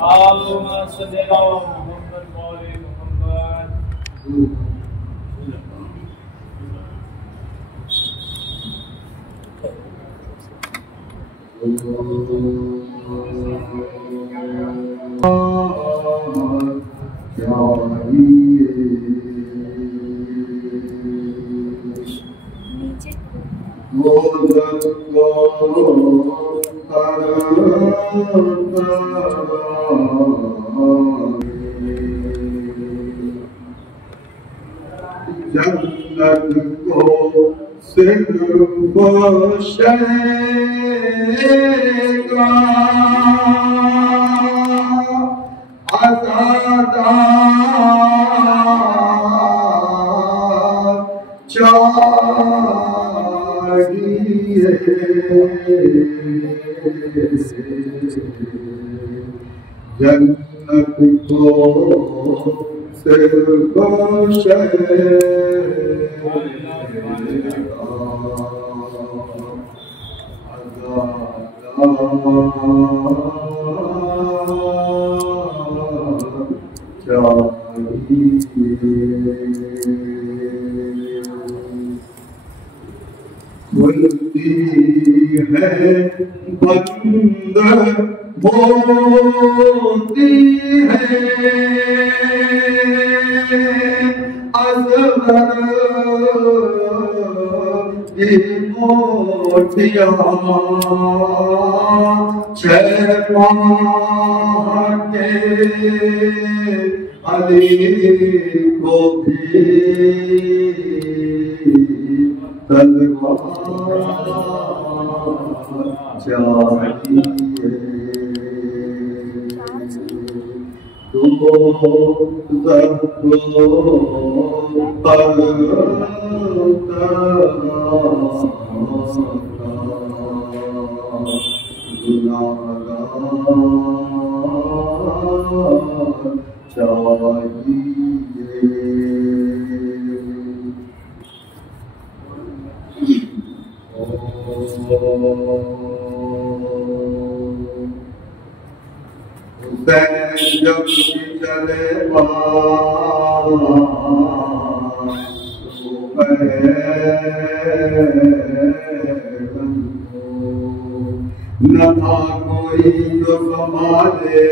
اللهم صل على محمد وعلى محمد. جنت کو صرف شیگا آزادہ چاہیے جنت کو صرف کھلتی ہے بند ہوتی ہے ازہر کی موتیاں چھ ماہ کے علی کو بھی تلوار چاہیے جب چلے نہ تھا کوئی تو سنبھالے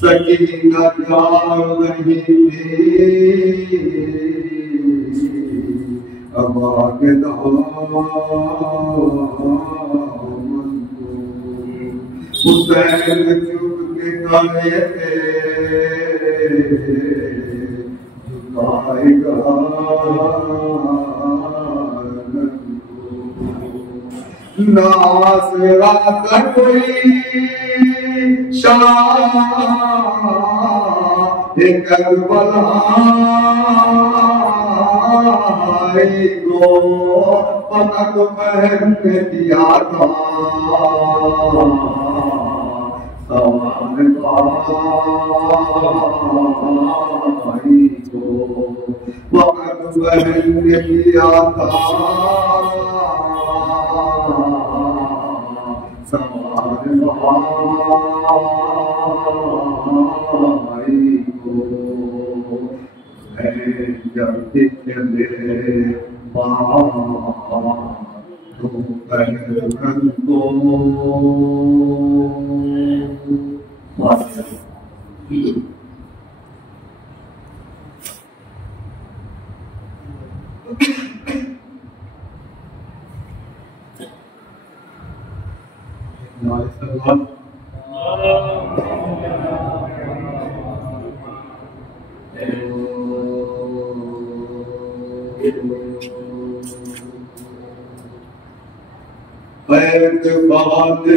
سکینہ پیار نہیں تھی اب آگے حسین چپ کے کھڑے تھے جھکائے گا ناصرہ کا کوئی شاہ کربلا کو پتک پہن نے دیا تھا سامان بھائی کو پتک پہن نے دیا تھا سامان بھائی کو جب چلے تو پہلن کو اعتبار میں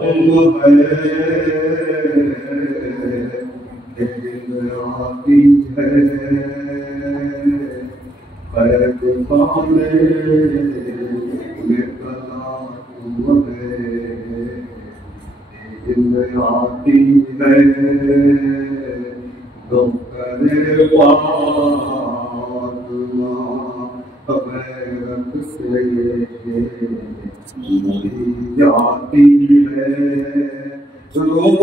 طلب ہے لیکن آتی ہے اعتبار میں طلب ہے لیکن آتی ہے تو کرے فاطمہ سے جاتی ہے روح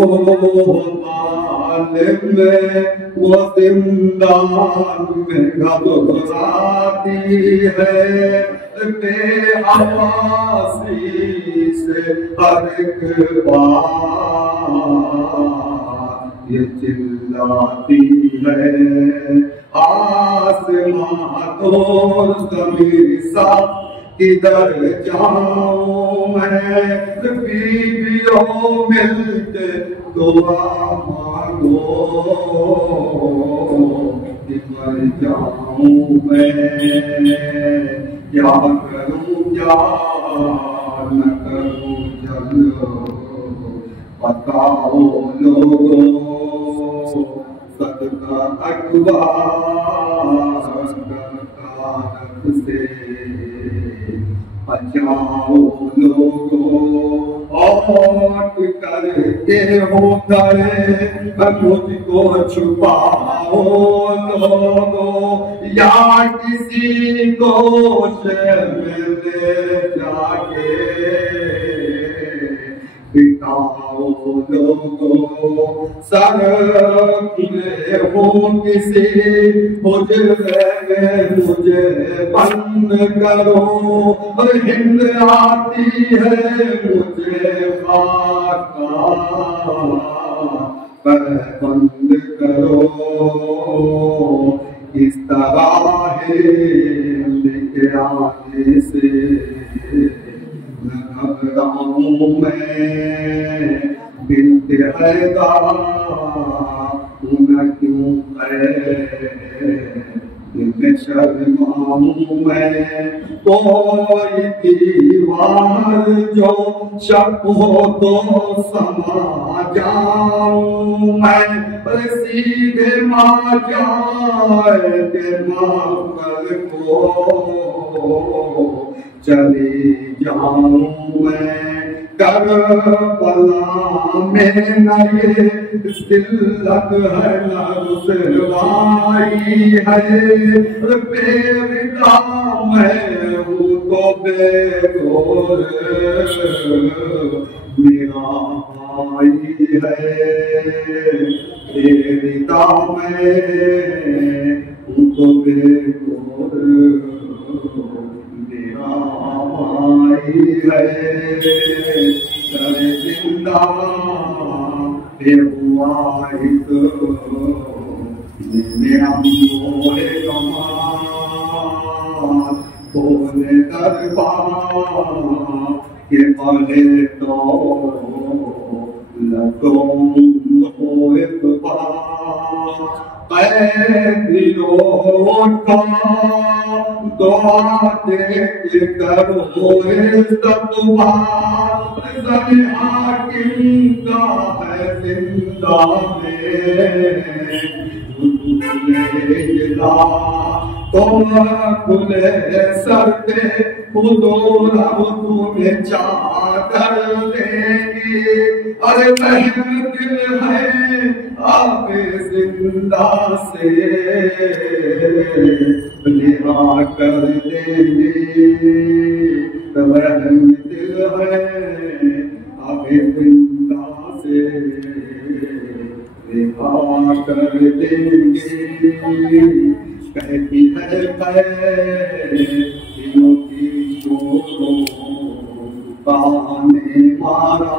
عالم میں وہ زندان میں گھبراتی ہے بے حواسی سے ہر ایک بات یہ چلاتی ہے آسمان اور زمین سب کدھر جاؤں میں بیویوں ملتے دعا مانگو کدھر جاؤں میں کیا کروں کیا نہ کروں چلو بتاؤ لوگوں صدقہ اکبر کرتا سے بچاؤ لوگوں اور کر کے ہو کرے مجھ کو چھپاؤ لوگوں یا کسی کو سے ملے جا کے بتاؤ لوگوں سر کھلے ہوں کسی حجرے میں مجھے بند کرو ہند آتی ہے مجھے خاکہ پر بند کرو اس طرح ہے لے آنے سے نہ گھبراؤں میں بنت حیدر نہ کیوں ہے میں شرماؤں میں کوئی دیوار جو شک ہو تو سما جاؤں میں سیدھے ماں جائے کہ ماں پر کو چلی جاؤں میں کربلا میں نہ یہ ذلت ہے نہ رسوائی ہے بے ردا میں ہوں تو بے گور میرا بھائی ہے بے ردا میں ہوں تو بے گور میرا بھائی ہے در زندہ بے واحد میرا موڑے کمال بولے دربار کے پڑے تو لگوں ہو ایک بار قیدیوں کا دعا دے کے کرو استقبال زن حاکم کا ہے زندہ میں تم کھلے سر پہ حضور اب تمہیں چادر دیں گے ارے محب دل ہے آپ زندہ سے نہا کر دیں گے محب دل ہے آپ زندہ سے نہا کر دیں گے کہتی ہے قیدیوں کی شوروں تانے مارا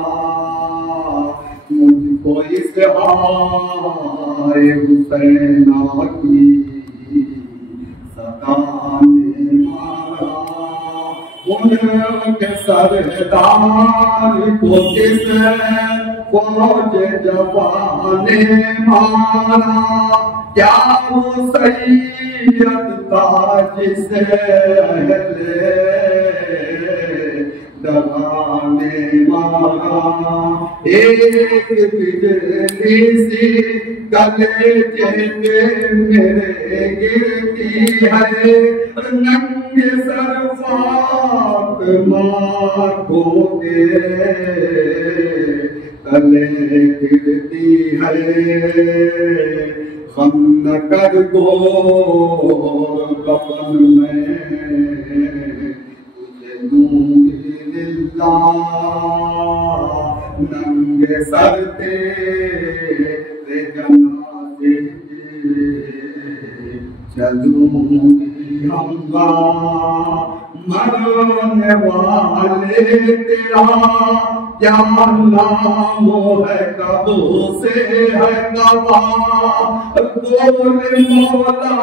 مجھ کو اس آئے حسینہ کی صدا نے مارا ان کے سردار کو کس فوج جوان نے مارا کیا وہ سید تھا جسے اہل دغا نے مارا ایک بجلی سی کلیجے پہ میرے گرتی ہے ننگے سر فاطمہ کو کے تلے گرتی ہے غم نہ کر گو کفن میں دوں گی للہ ننگے سر تیرے جنازے چلوں گی ہم مرنے والے تیرا یا نام ہے کبو سے ہے گواہ بول مولا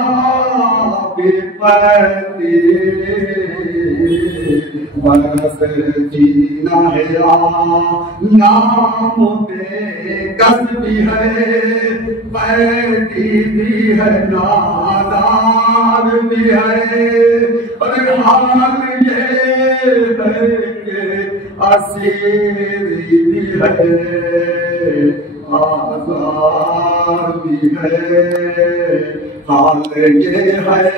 بے پردے برس جینا ہے نام بے کس بھی ہے پیدی بھی ہے نادار بھی ہے اور حال یہ ہے کہ اسیری بھی ہے آزاد بھی ہے حال یہ ہے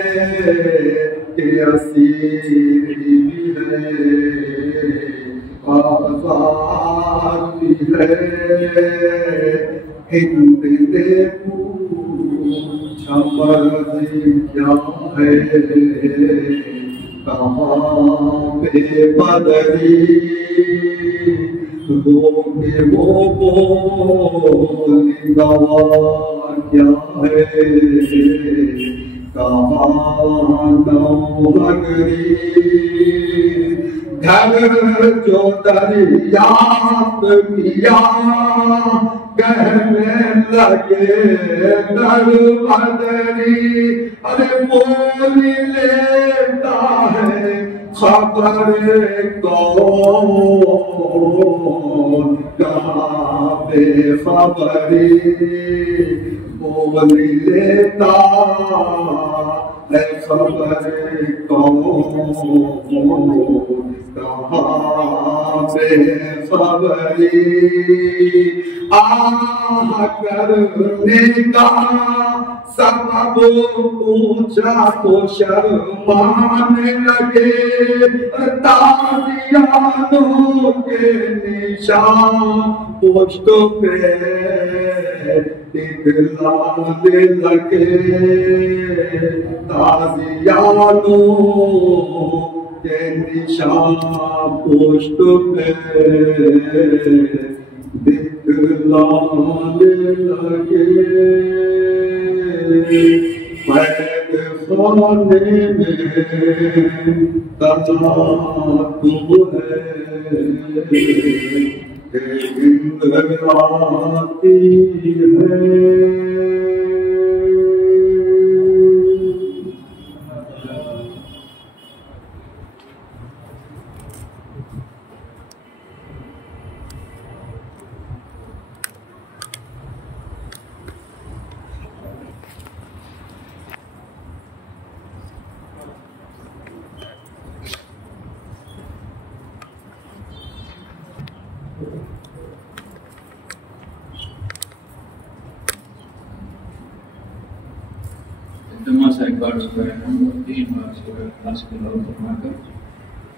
کہ اسیری بھی ہے آزاد بھی ہے ہند نے پوچھا مرضی کیا ہے کہاں پہ بدری گوگے وہ بولی گواہ کیا ہے کہاں نوگری گھر جو دریافت کیا کہنے لگے در بدری ارے بولی لیتا ہے خبر کون کہاں بے خبری بولی لیتا ہے خبر کون کہاں بے خبری آہ کرنے کا سبب پوچھا تو شرمانے لگے تازیانوں کے نشان پشت پہ دکھلانے لگے تازیانوں کے نشان پشت پہ دکھلانے لگے قید خانے میں تلا تم ہے ہند آتی ہے جمع سے ایک بار سکھائے ہم 3 بار سکھائے خاص کے لوگ فرما کر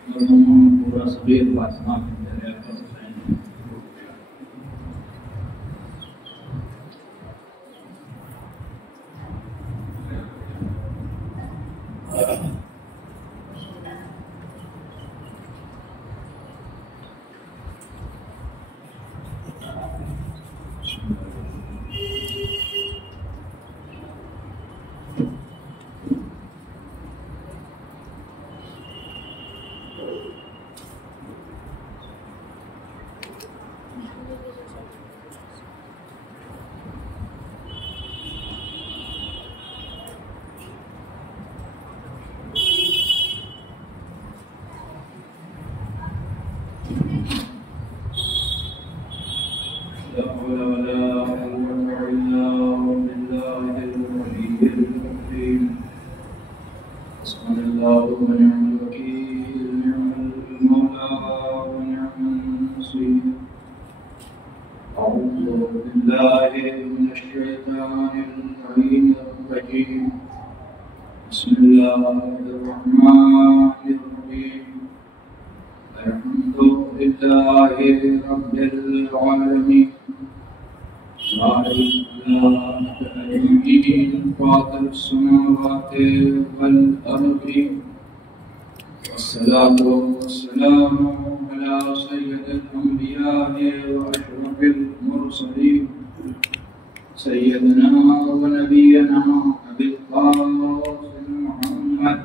اور ہم پورا سبیر واسمہ کے دریا پر سکھائیں بسم اللہ الرحمن الرحیم الحمد للہ رب العالمین فاطر السماوات والارض الصلاة والسلام على سيد الأنبياء وأشرف المرسلين سيدنا ونبينا أبي القاسم محمد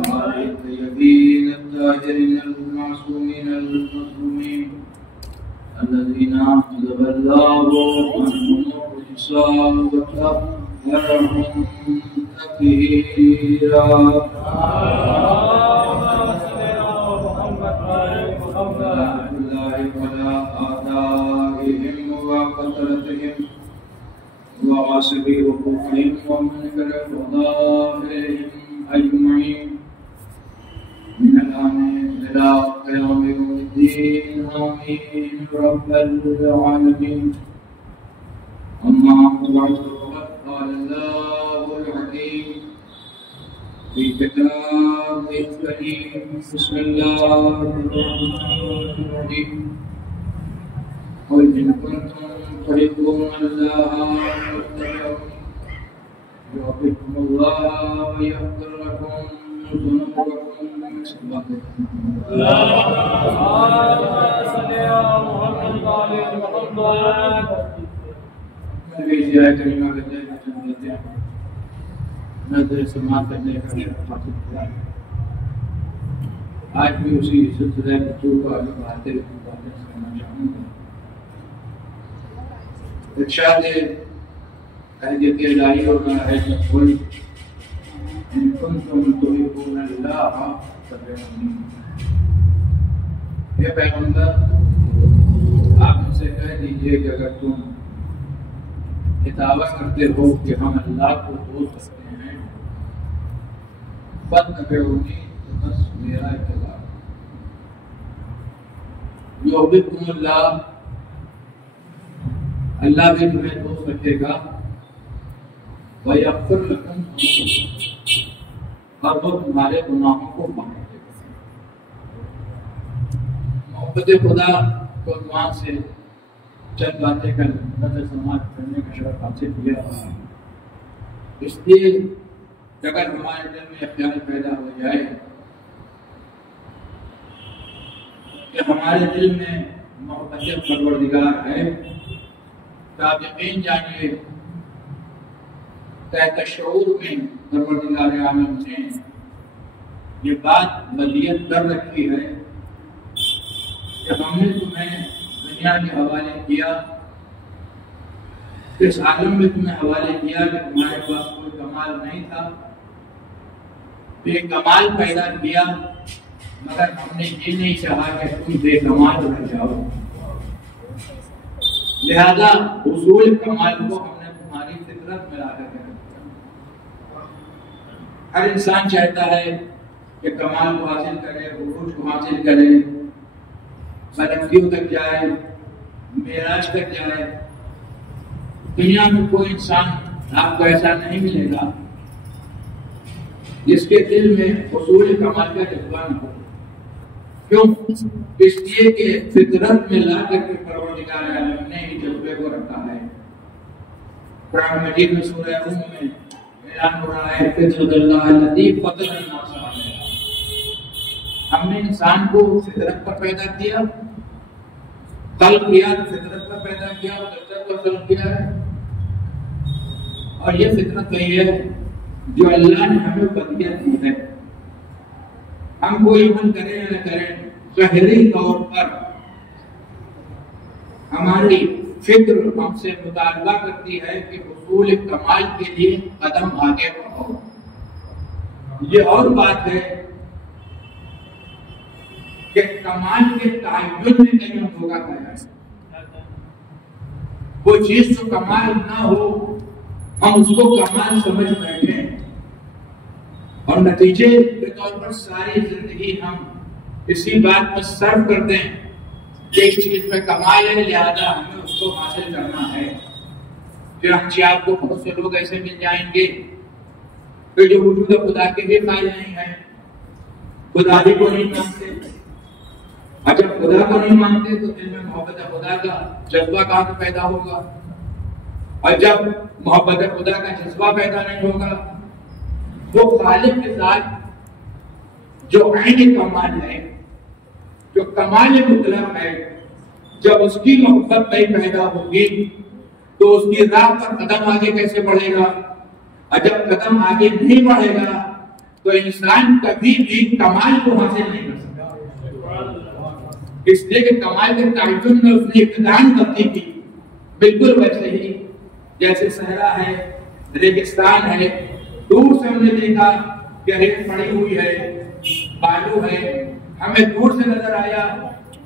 وآل الطيبين الطاهرين المعصومين المظلومين الذين أذهب الله عنهم الرجس وطهرهم تطهيرا وعلى آبائهم وكثرتهم وغاسق حقوقهم ومنكر فضائلهم أجمعين من الآن إلى قيام يوم الدين آمين رب العالمين. أما بعد فقد قال الله الحكيم في كتابه الكريم بسم الله الرحمن الرحيم قل إن كنتم تحبون الله فاتبعوني يحببكم الله ويغفر لكم ذنوبكم. نظر سماعت کرنے کا آج بھی اسی سلسلے بچوں کو آگے بڑھاتے کرنا چاہوں گا. ارشاد حضرت الہی ہونا ہے قل ان کنتم تحبون اللہ فاتبعونی. اے پیغمبر آپ ان سے کہہ دیجئے کہ اگر تم یہ دعویٰ کرتے ہو کہ ہم اللہ کو دوست رکھتے ہیں فاتبعونی تو بس میرا اتباع. یحببکم اللہ اللہ بھی تمہیں دوست رکھے گا وَيَغْفِرْ لَكُمْ اور وہ تمہارے گناہوں کو معاف کرے گا. محبت خدا کو عنوان سے چند باتیں کر نظر سماعت کرنے کا شرف حاصل کیا. اس لیے اگر ہمارے دل میں خیال پیدا ہو جائے کہ ہمارے دل میں محبت پروردگار ہے تو آپ یقین جانیے تحت شعور میں پروردگار عالم نے یہ بات بدیت کر رکھی ہے کہ ہم نے تمہیں دنیا کے حوالے کیا، اس عالم میں تمہیں حوالے کیا کہ تمہارے پاس کوئی کمال نہیں تھا، یہ کمال پیدا کیا مگر ہم نے یہ نہیں چاہا کہ تم بے کمال رہ جاؤ. لہذا حصول کمال کو ہم نے تمہاری فطرت میں لا کر رکھا. ہر انسان چاہتا ہے کہ کمال کو حاصل کرے، عروج کو حاصل کرے، بلندیوں تک جائے، معراج تک جائے. دنیا میں کوئی انسان آپ کو ایسا نہیں ملے گا جس کے دل میں حصول کمال کا جذبہ نہ ہو. کیوں؟ اس لیے کہ فطرت میں لا کر کے پروردگار عالم نے ہی جذبے کو رکھا ہے. قرآن مجید میں سورہ روم میں اعلان ہو رہا ہے فطرت اللہ التی فطر الناس علیہا. ہم نے انسان کو فطرت پر پیدا کیا، خلق کیا تو فطرت پر پیدا کیا اور فطرت پر خلق کیا ہے. اور یہ فطرت وہی ہے جو اللہ نے ہمیں بدیت دی ہے. ہم کوئی عمل کریں یا نہ کریں، ظاہری طور پر ہماری فکر ہم سے مطالبہ کرتی ہے کہ حصول کمال کے لیے قدم آگے بڑھاؤ. یہ اور بات ہے کہ کمال کے تعین میں کہیں ہم ہوگا کیا. وہ چیز جو کمال نہ ہو ہم اس کو کمال سمجھ بیٹھے اور نتیجے کے طور پر ساری زندگی ہم اسی بات پر صرف کرتے ہیں کہ ایک چیز میں کمال ہے لہذا ہمیں اس کو حاصل کرنا ہے. پھر ہم آپ کو بہت سے لوگ ایسے مل جائیں گے کہ جو وجود خدا کے بھی قائل نہیں ہے، خدا ہی کو نہیں مانتے. اگر خدا کو نہیں مانتے تو دل میں محبت خدا کا جذبہ کہاں سے پیدا ہوگا؟ اور جب محبت خدا کا جذبہ پیدا نہیں ہوگا، وہ خالق کے ساتھ جو عین کمال ہے، جو کمال مطلق ہے، جب اس کی محبت نہیں پیدا ہوگی تو اس کی راہ پر قدم آگے کیسے بڑھے گا؟ اور جب قدم آگے نہیں بڑھے گا تو انسان کبھی بھی کمال کو حاصل نہیں کر سکتا۔ اس لیے کہ کمال کے تعین میں اس نے ابتدان غلطی کی، بالکل ویسے ہی جیسے صحرا ہے، ریگستان ہے، دور سے ہم نے دیکھا کہ ریت پڑی ہوئی ہے، بالو ہے، ہمیں دور سے نظر آیا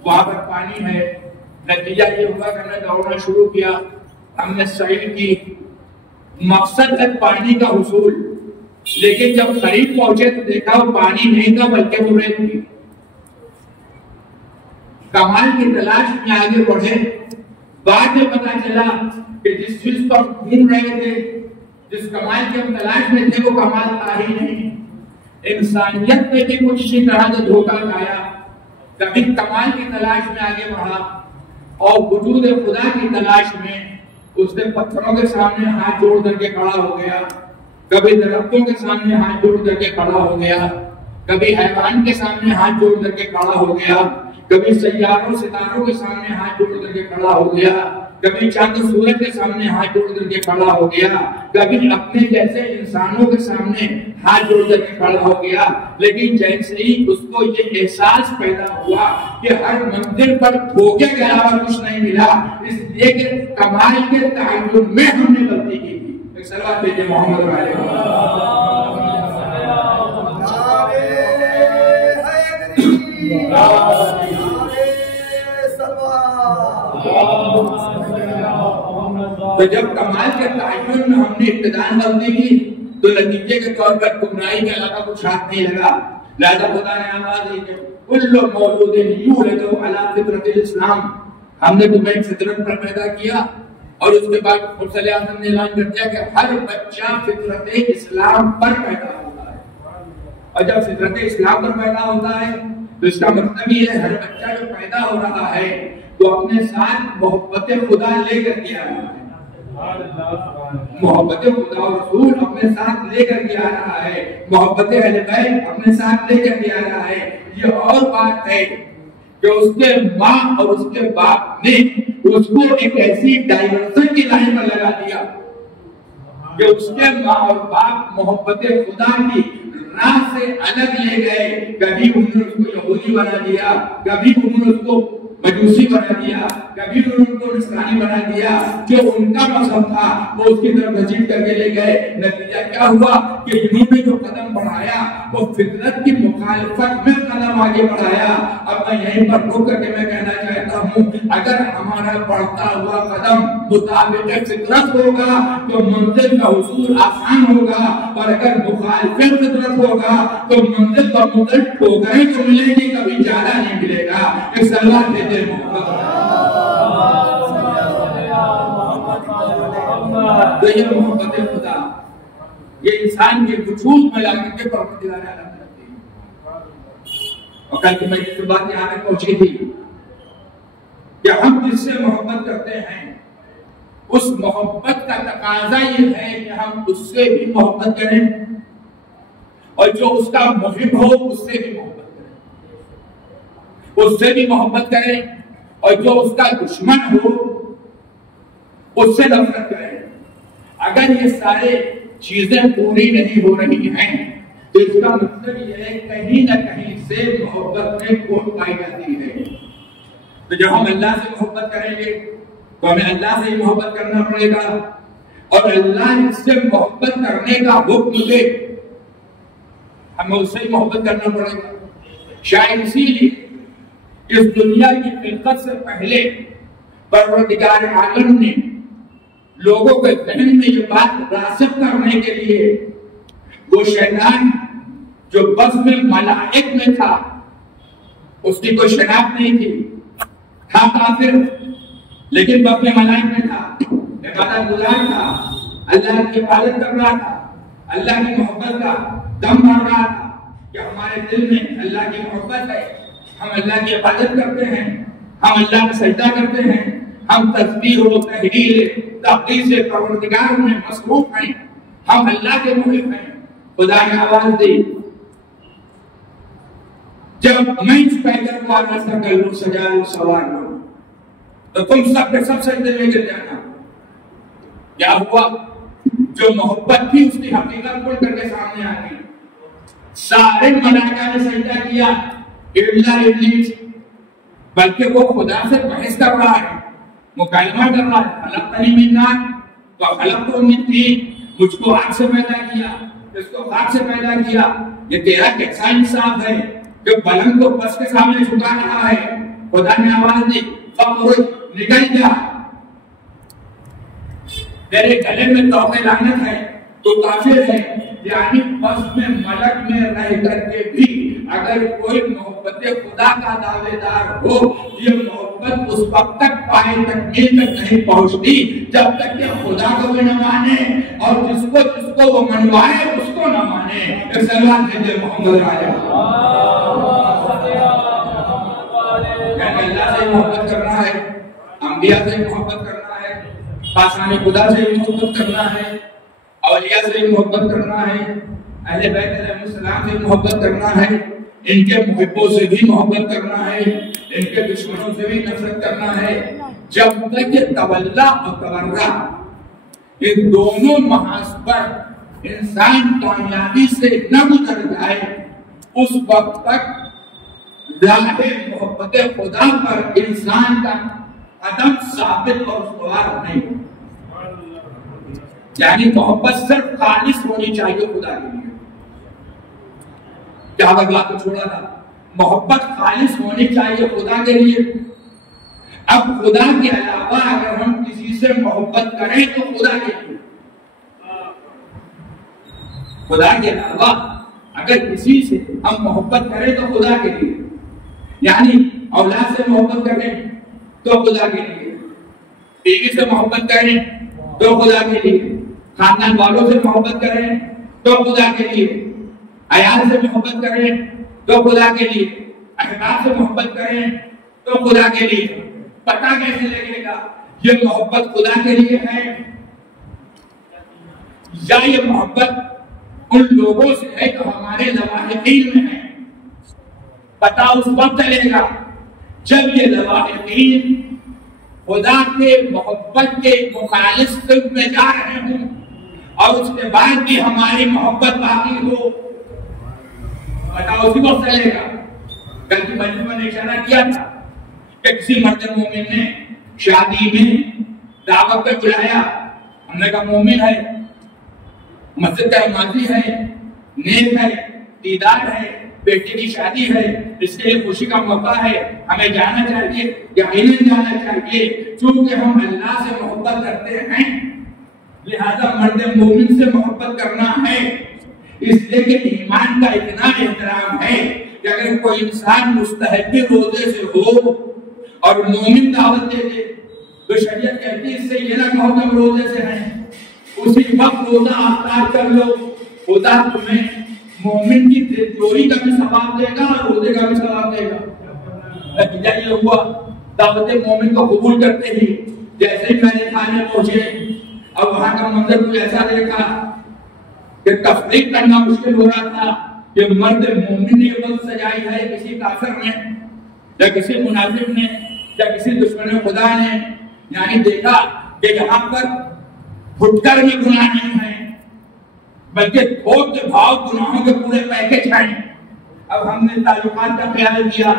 وہاں پر پانی ہے، نتیجہ یہ ہوا کہ ہم نے دوڑنا شروع کیا، ہم نے سعی کی، مقصد ہے پانی کا حصول، لیکن جب قریب پہنچے تو دیکھا وہ پانی نہیں تھا بلکہ وہ ریت تھی۔ کمال کی تلاش میں آگے بڑھے، بعد میں پتا چلا کہ جس چیز کو ہم ڈھونڈ رہے تھے، جس کمال کی ہم تلاش میں تھے، وہ کمال تھا ہی نہیں۔ انسانیت نے بھی کچھ اسی طرح سے دھوکہ کھایا، کبھی کمال کی تلاش میں آگے بڑھا اور وجود خدا کی تلاش میں اس نے پتھروں کے سامنے ہاتھ جوڑ کر کے کھڑا ہو گیا، کبھی درختوں کے سامنے ہاتھ جوڑ کر کے کھڑا ہو گیا، کبھی حیوان کے سامنے ہاتھ جوڑ کر کے کھڑا ہو گیا، کبھی سیاروں ستاروں کے سامنے ہاتھ جوڑ کر کے کھڑا ہو گیا، کبھی چاند سورج کے سامنے ہاتھ جوڑ کر کے کھڑا ہو گیا، کبھی اپنے جیسے انسانوں کے سامنے ہاتھ جوڑ کر کے کھڑا ہو گیا۔ لیکن جیسے ہی اس کو یہ احساس پیدا ہوا کہ ہر منزل پر دھوکے کے علاوہ کچھ نہیں ملا، اس لیے کہ کمال کے تعین میں ہم نے غلطی کی تھی۔ ایک صلوات دیجیے محمد علیہ تو جب کمال کے تعین میں ہم نے ابتدان غلطی کی تو نتیجے کے طور پر گمراہی کے علاوہ کچھ ہاتھ نہیں لگا۔ لہذا خدا نے آواز دی کہ کل مولود یولد علی فطرت الاسلام، ہم نے تمہیں ایک فطرت پر پیدا کیا، اور اس کے بعد مرسل اعظم نے اعلان کر دیا کہ ہر بچہ فطرت اسلام پر پیدا ہوتا ہے۔ اور جب فطرت اسلام پر پیدا ہوتا ہے تو اس کا مطلب یہ ہے ہر بچہ جو پیدا ہو رہا ہے تو اپنے ساتھ محبت خدا لے کر کے آ رہا ہے، محبت خدا اور رسول اپنے ساتھ لے کر کے آ رہا ہے، محبت اہل بیت اپنے ساتھ لے کر کے آ رہا ہے۔ یہ اور بات ہے کہ اس کے ماں اور اس کے باپ نے اس کو ایک ایسی ڈائیورژن کی لائن پر لگا دیا کہ اس کے ماں اور باپ محبت خدا کی راہ سے الگ لے گئے۔ کبھی انہوں نے اس کو یہودی بنا دیا، کبھی انہوں نے اس کو مجوسی بنا دیا، کبھی انہوں نے نصرانی بنا دیا، جو ان کا مذہب تھا وہ اس کی طرف گھسیٹ کر کے لے گئے۔ نتیجہ کیا ہوا کہ انہوں نے جو قدم بڑھایا وہ فطرت کی مخالفت میں قدم آگے بڑھایا۔ اب میں یہیں پر رک کر کے میں کہنا چاہتا ہوں، اگر ہمارا بڑھتا ہوا قدم مطابق فطرت ہوگا تو منزل کا حصول آسان ہوگا، اور اگر مخالف فطرت ہوگا تو منزل کا منزل ٹھوکریں تو ملے گی، کبھی زیادہ نہیں ملے گا۔ ایک سلوات دیتے تو یہ محبت خدا یہ انسان کے وجود میں لا کر کے پروردگار عالم کرتی ہے۔ اور کل کی مجلس میں بات یہاں تک پہنچی تھی کہ ہم جس سے محبت کرتے ہیں اس محبت کا تقاضا یہ ہے کہ ہم اس سے بھی محبت کریں، اور جو اس کا محب ہو اس سے بھی محبت کریں، اس سے بھی محبت کریں، اور جو اس کا دشمن ہو اس سے نفرت کریں۔ اگر یہ سارے چیزیں پوری نہیں ہو رہی ہیں تو اس کا مطلب یہ ہے کہیں نہ کہیں سے محبت میں کھوٹ پائی جاتی ہے۔ تو جب ہم اللہ سے محبت کریں گے تو ہمیں اللہ سے ہی محبت کرنا پڑے گا، اور اللہ اس سے محبت کرنے کا حکم دے ہمیں اس سے ہی محبت کرنا پڑے گا۔ شاید اسی لیے اس دنیا کی خلقت سے پہلے پروردگار عالم نے لوگوں کے ذہن میں یہ بات راسخ کرنے کے لیے وہ شیطان جو بزم ملائک میں تھا، اس کی کوئی شناخت نہیں تھی، تھا کافر لیکن بزم ملائک میں تھا، عبادت گزار تھا، اللہ کی عبادت کر رہا تھا، اللہ کی محبت کا دم بھر رہا تھا کہ ہمارے دل میں اللہ کی محبت ہے، ہم اللہ کی عبادت کرتے ہیں، ہم اللہ کا سجدہ کرتے ہیں، ہم تسبیح و تحلیل تقدیس پروردگار میں مصروف ہیں، ہم اللہ کے محب ہیں۔ خدا نے آواز دی جب میں اس پیدر کو آنا سا کر لوں سجا لوں سوار لوں تو تم سب کے سب سجدے میں گر جانا۔ کیا ہوا؟ جو محبت تھی اس کی حقیقت کھل کر کے سامنے آ گئی۔ سارے ملائکہ نے سجدہ کیا الا ابلیس، بلکہ وہ خدا سے بحث کر رہا ہے، مکالمہ کر رہا ہے۔ خلقتنی من نار وخلقتہ من طین، مجھ کو آگ سے پیدا کیا، اس کو خاک سے پیدا کیا، یہ تیرا کیسا انصاف ہے جو بلند کو بس کے سامنے جھکا رہا ہے۔ خدا نے آواز دی فخرج، نکل جا، تیرے گلے میں توبہ لعنت ہے، تو کافر ہے۔ یعنی بس میں ملک میں رہ کر کے بھی اگر کوئی محبت خدا کا دعوے دار ہو، یہ محبت اس وقت تک پائے تکمیل تک نہیں پہنچتی جب تک کہ خدا کو بھی نہ مانے اور جس کو وہ منوائے اس کو نہ مانے۔ ایک سلوات دیجئے محمد راجہ۔ اللہ سے محبت کرنا ہے، انبیاء سے محبت کرنا ہے، پاسان خدا سے محبت کرنا ہے، اولیاء سے محبت کرنا ہے، اہل بیت علیہ السلام سے محبت کرنا ہے، ان کے محبوں سے بھی محبت کرنا ہے، ان کے دشمنوں سے بھی نفرت کرنا ہے۔ جب تک یہ تولا اور تورا ان دونوں محاذ پر انسان کامیابی سے نہ گزر جائے اس وقت تک راہ محبت خدا پر انسان کا قدم ثابت اور استوار نہیں۔ یعنی محبت صرف خالص ہونی چاہیے خدا کے لیے۔ کیا بات کو چھوڑا تھا؟ محبت خالص ہونی چاہیے خدا کے لیے۔ اب خدا کے علاوہ اگر ہم کسی سے محبت کریں تو خدا کے لیے، خدا کے علاوہ اگر کسی سے ہم محبت کریں تو خدا کے لیے، یعنی اولاد سے محبت کریں تو خدا کے لیے، بیوی سے محبت کریں تو خدا کے لیے، خاندان والوں سے محبت کریں تو خدا کے لیے، عیال سے محبت کریں تو خدا کے لیے، احباب سے محبت کریں تو خدا کے لیے۔ پتہ کیسے لگے گا یہ محبت خدا کے لیے ہے یا یہ محبت ان لوگوں سے ہے جو ہمارے لواحقین میں ہیں؟ پتہ اس وقت چلے گا جب یہ لواحقین خدا کے محبت کے مخالف سمت میں جا رہے ہوں اور اس کے بعد بھی ہماری محبت باقی ہو۔ پتہ اسی وقت چلے گا۔ کل کی مجلس میں نے اشارہ کیا تھا کہ کسی مرد مومن نے شادی میں دعوت پہ بلایا، ہم نے کہا مومن ہے، مسجد کا امامی ہے، نیک ہے، دیدار ہے، بیٹی کی شادی ہے، اس کے لیے خوشی کا موقع ہے، ہمیں جانا چاہیے، یقیناً جانا چاہیے، چونکہ ہم اللہ سے محبت کرتے ہیں لہذا مرد مومن سے محبت کرنا ہے۔ اس لیے کہ ایمان کا اتنا احترام ہے کہ اگر کوئی انسان مستحب روزے سے ہو اور مومن دعوت دے دے تو شریعت کہتی ہے اس سے یہ نہ کہو کہ ہم روزے سے ہیں، اسی وقت روزہ افطار کر لو، خدا تمہیں مومن کی چوری کا بھی ثواب دے گا اور روزے کا بھی ثواب دے گا۔ نتیجہ یہ ہوا دعوت مومن کو قبول کرتے ہی جیسے ہی میں نے کھانے پہنچے اور وہاں کا منظر کچھ ایسا دیکھا کہ تفریق کرنا مشکل ہو رہا تھا کہ مرد مومن نے بس سجائی ہے کسی کافر نے یا کسی منافق نے یا کسی دشمن خدا نے، یعنی دیکھا کہ یہاں پر پھٹ کر بھی گناہ نہیں ہے بلکہ تھوک کے بھاؤ گناہوں کے پورے پیکج ہیں۔ اب ہم نے تعلقات کا خیال کیا،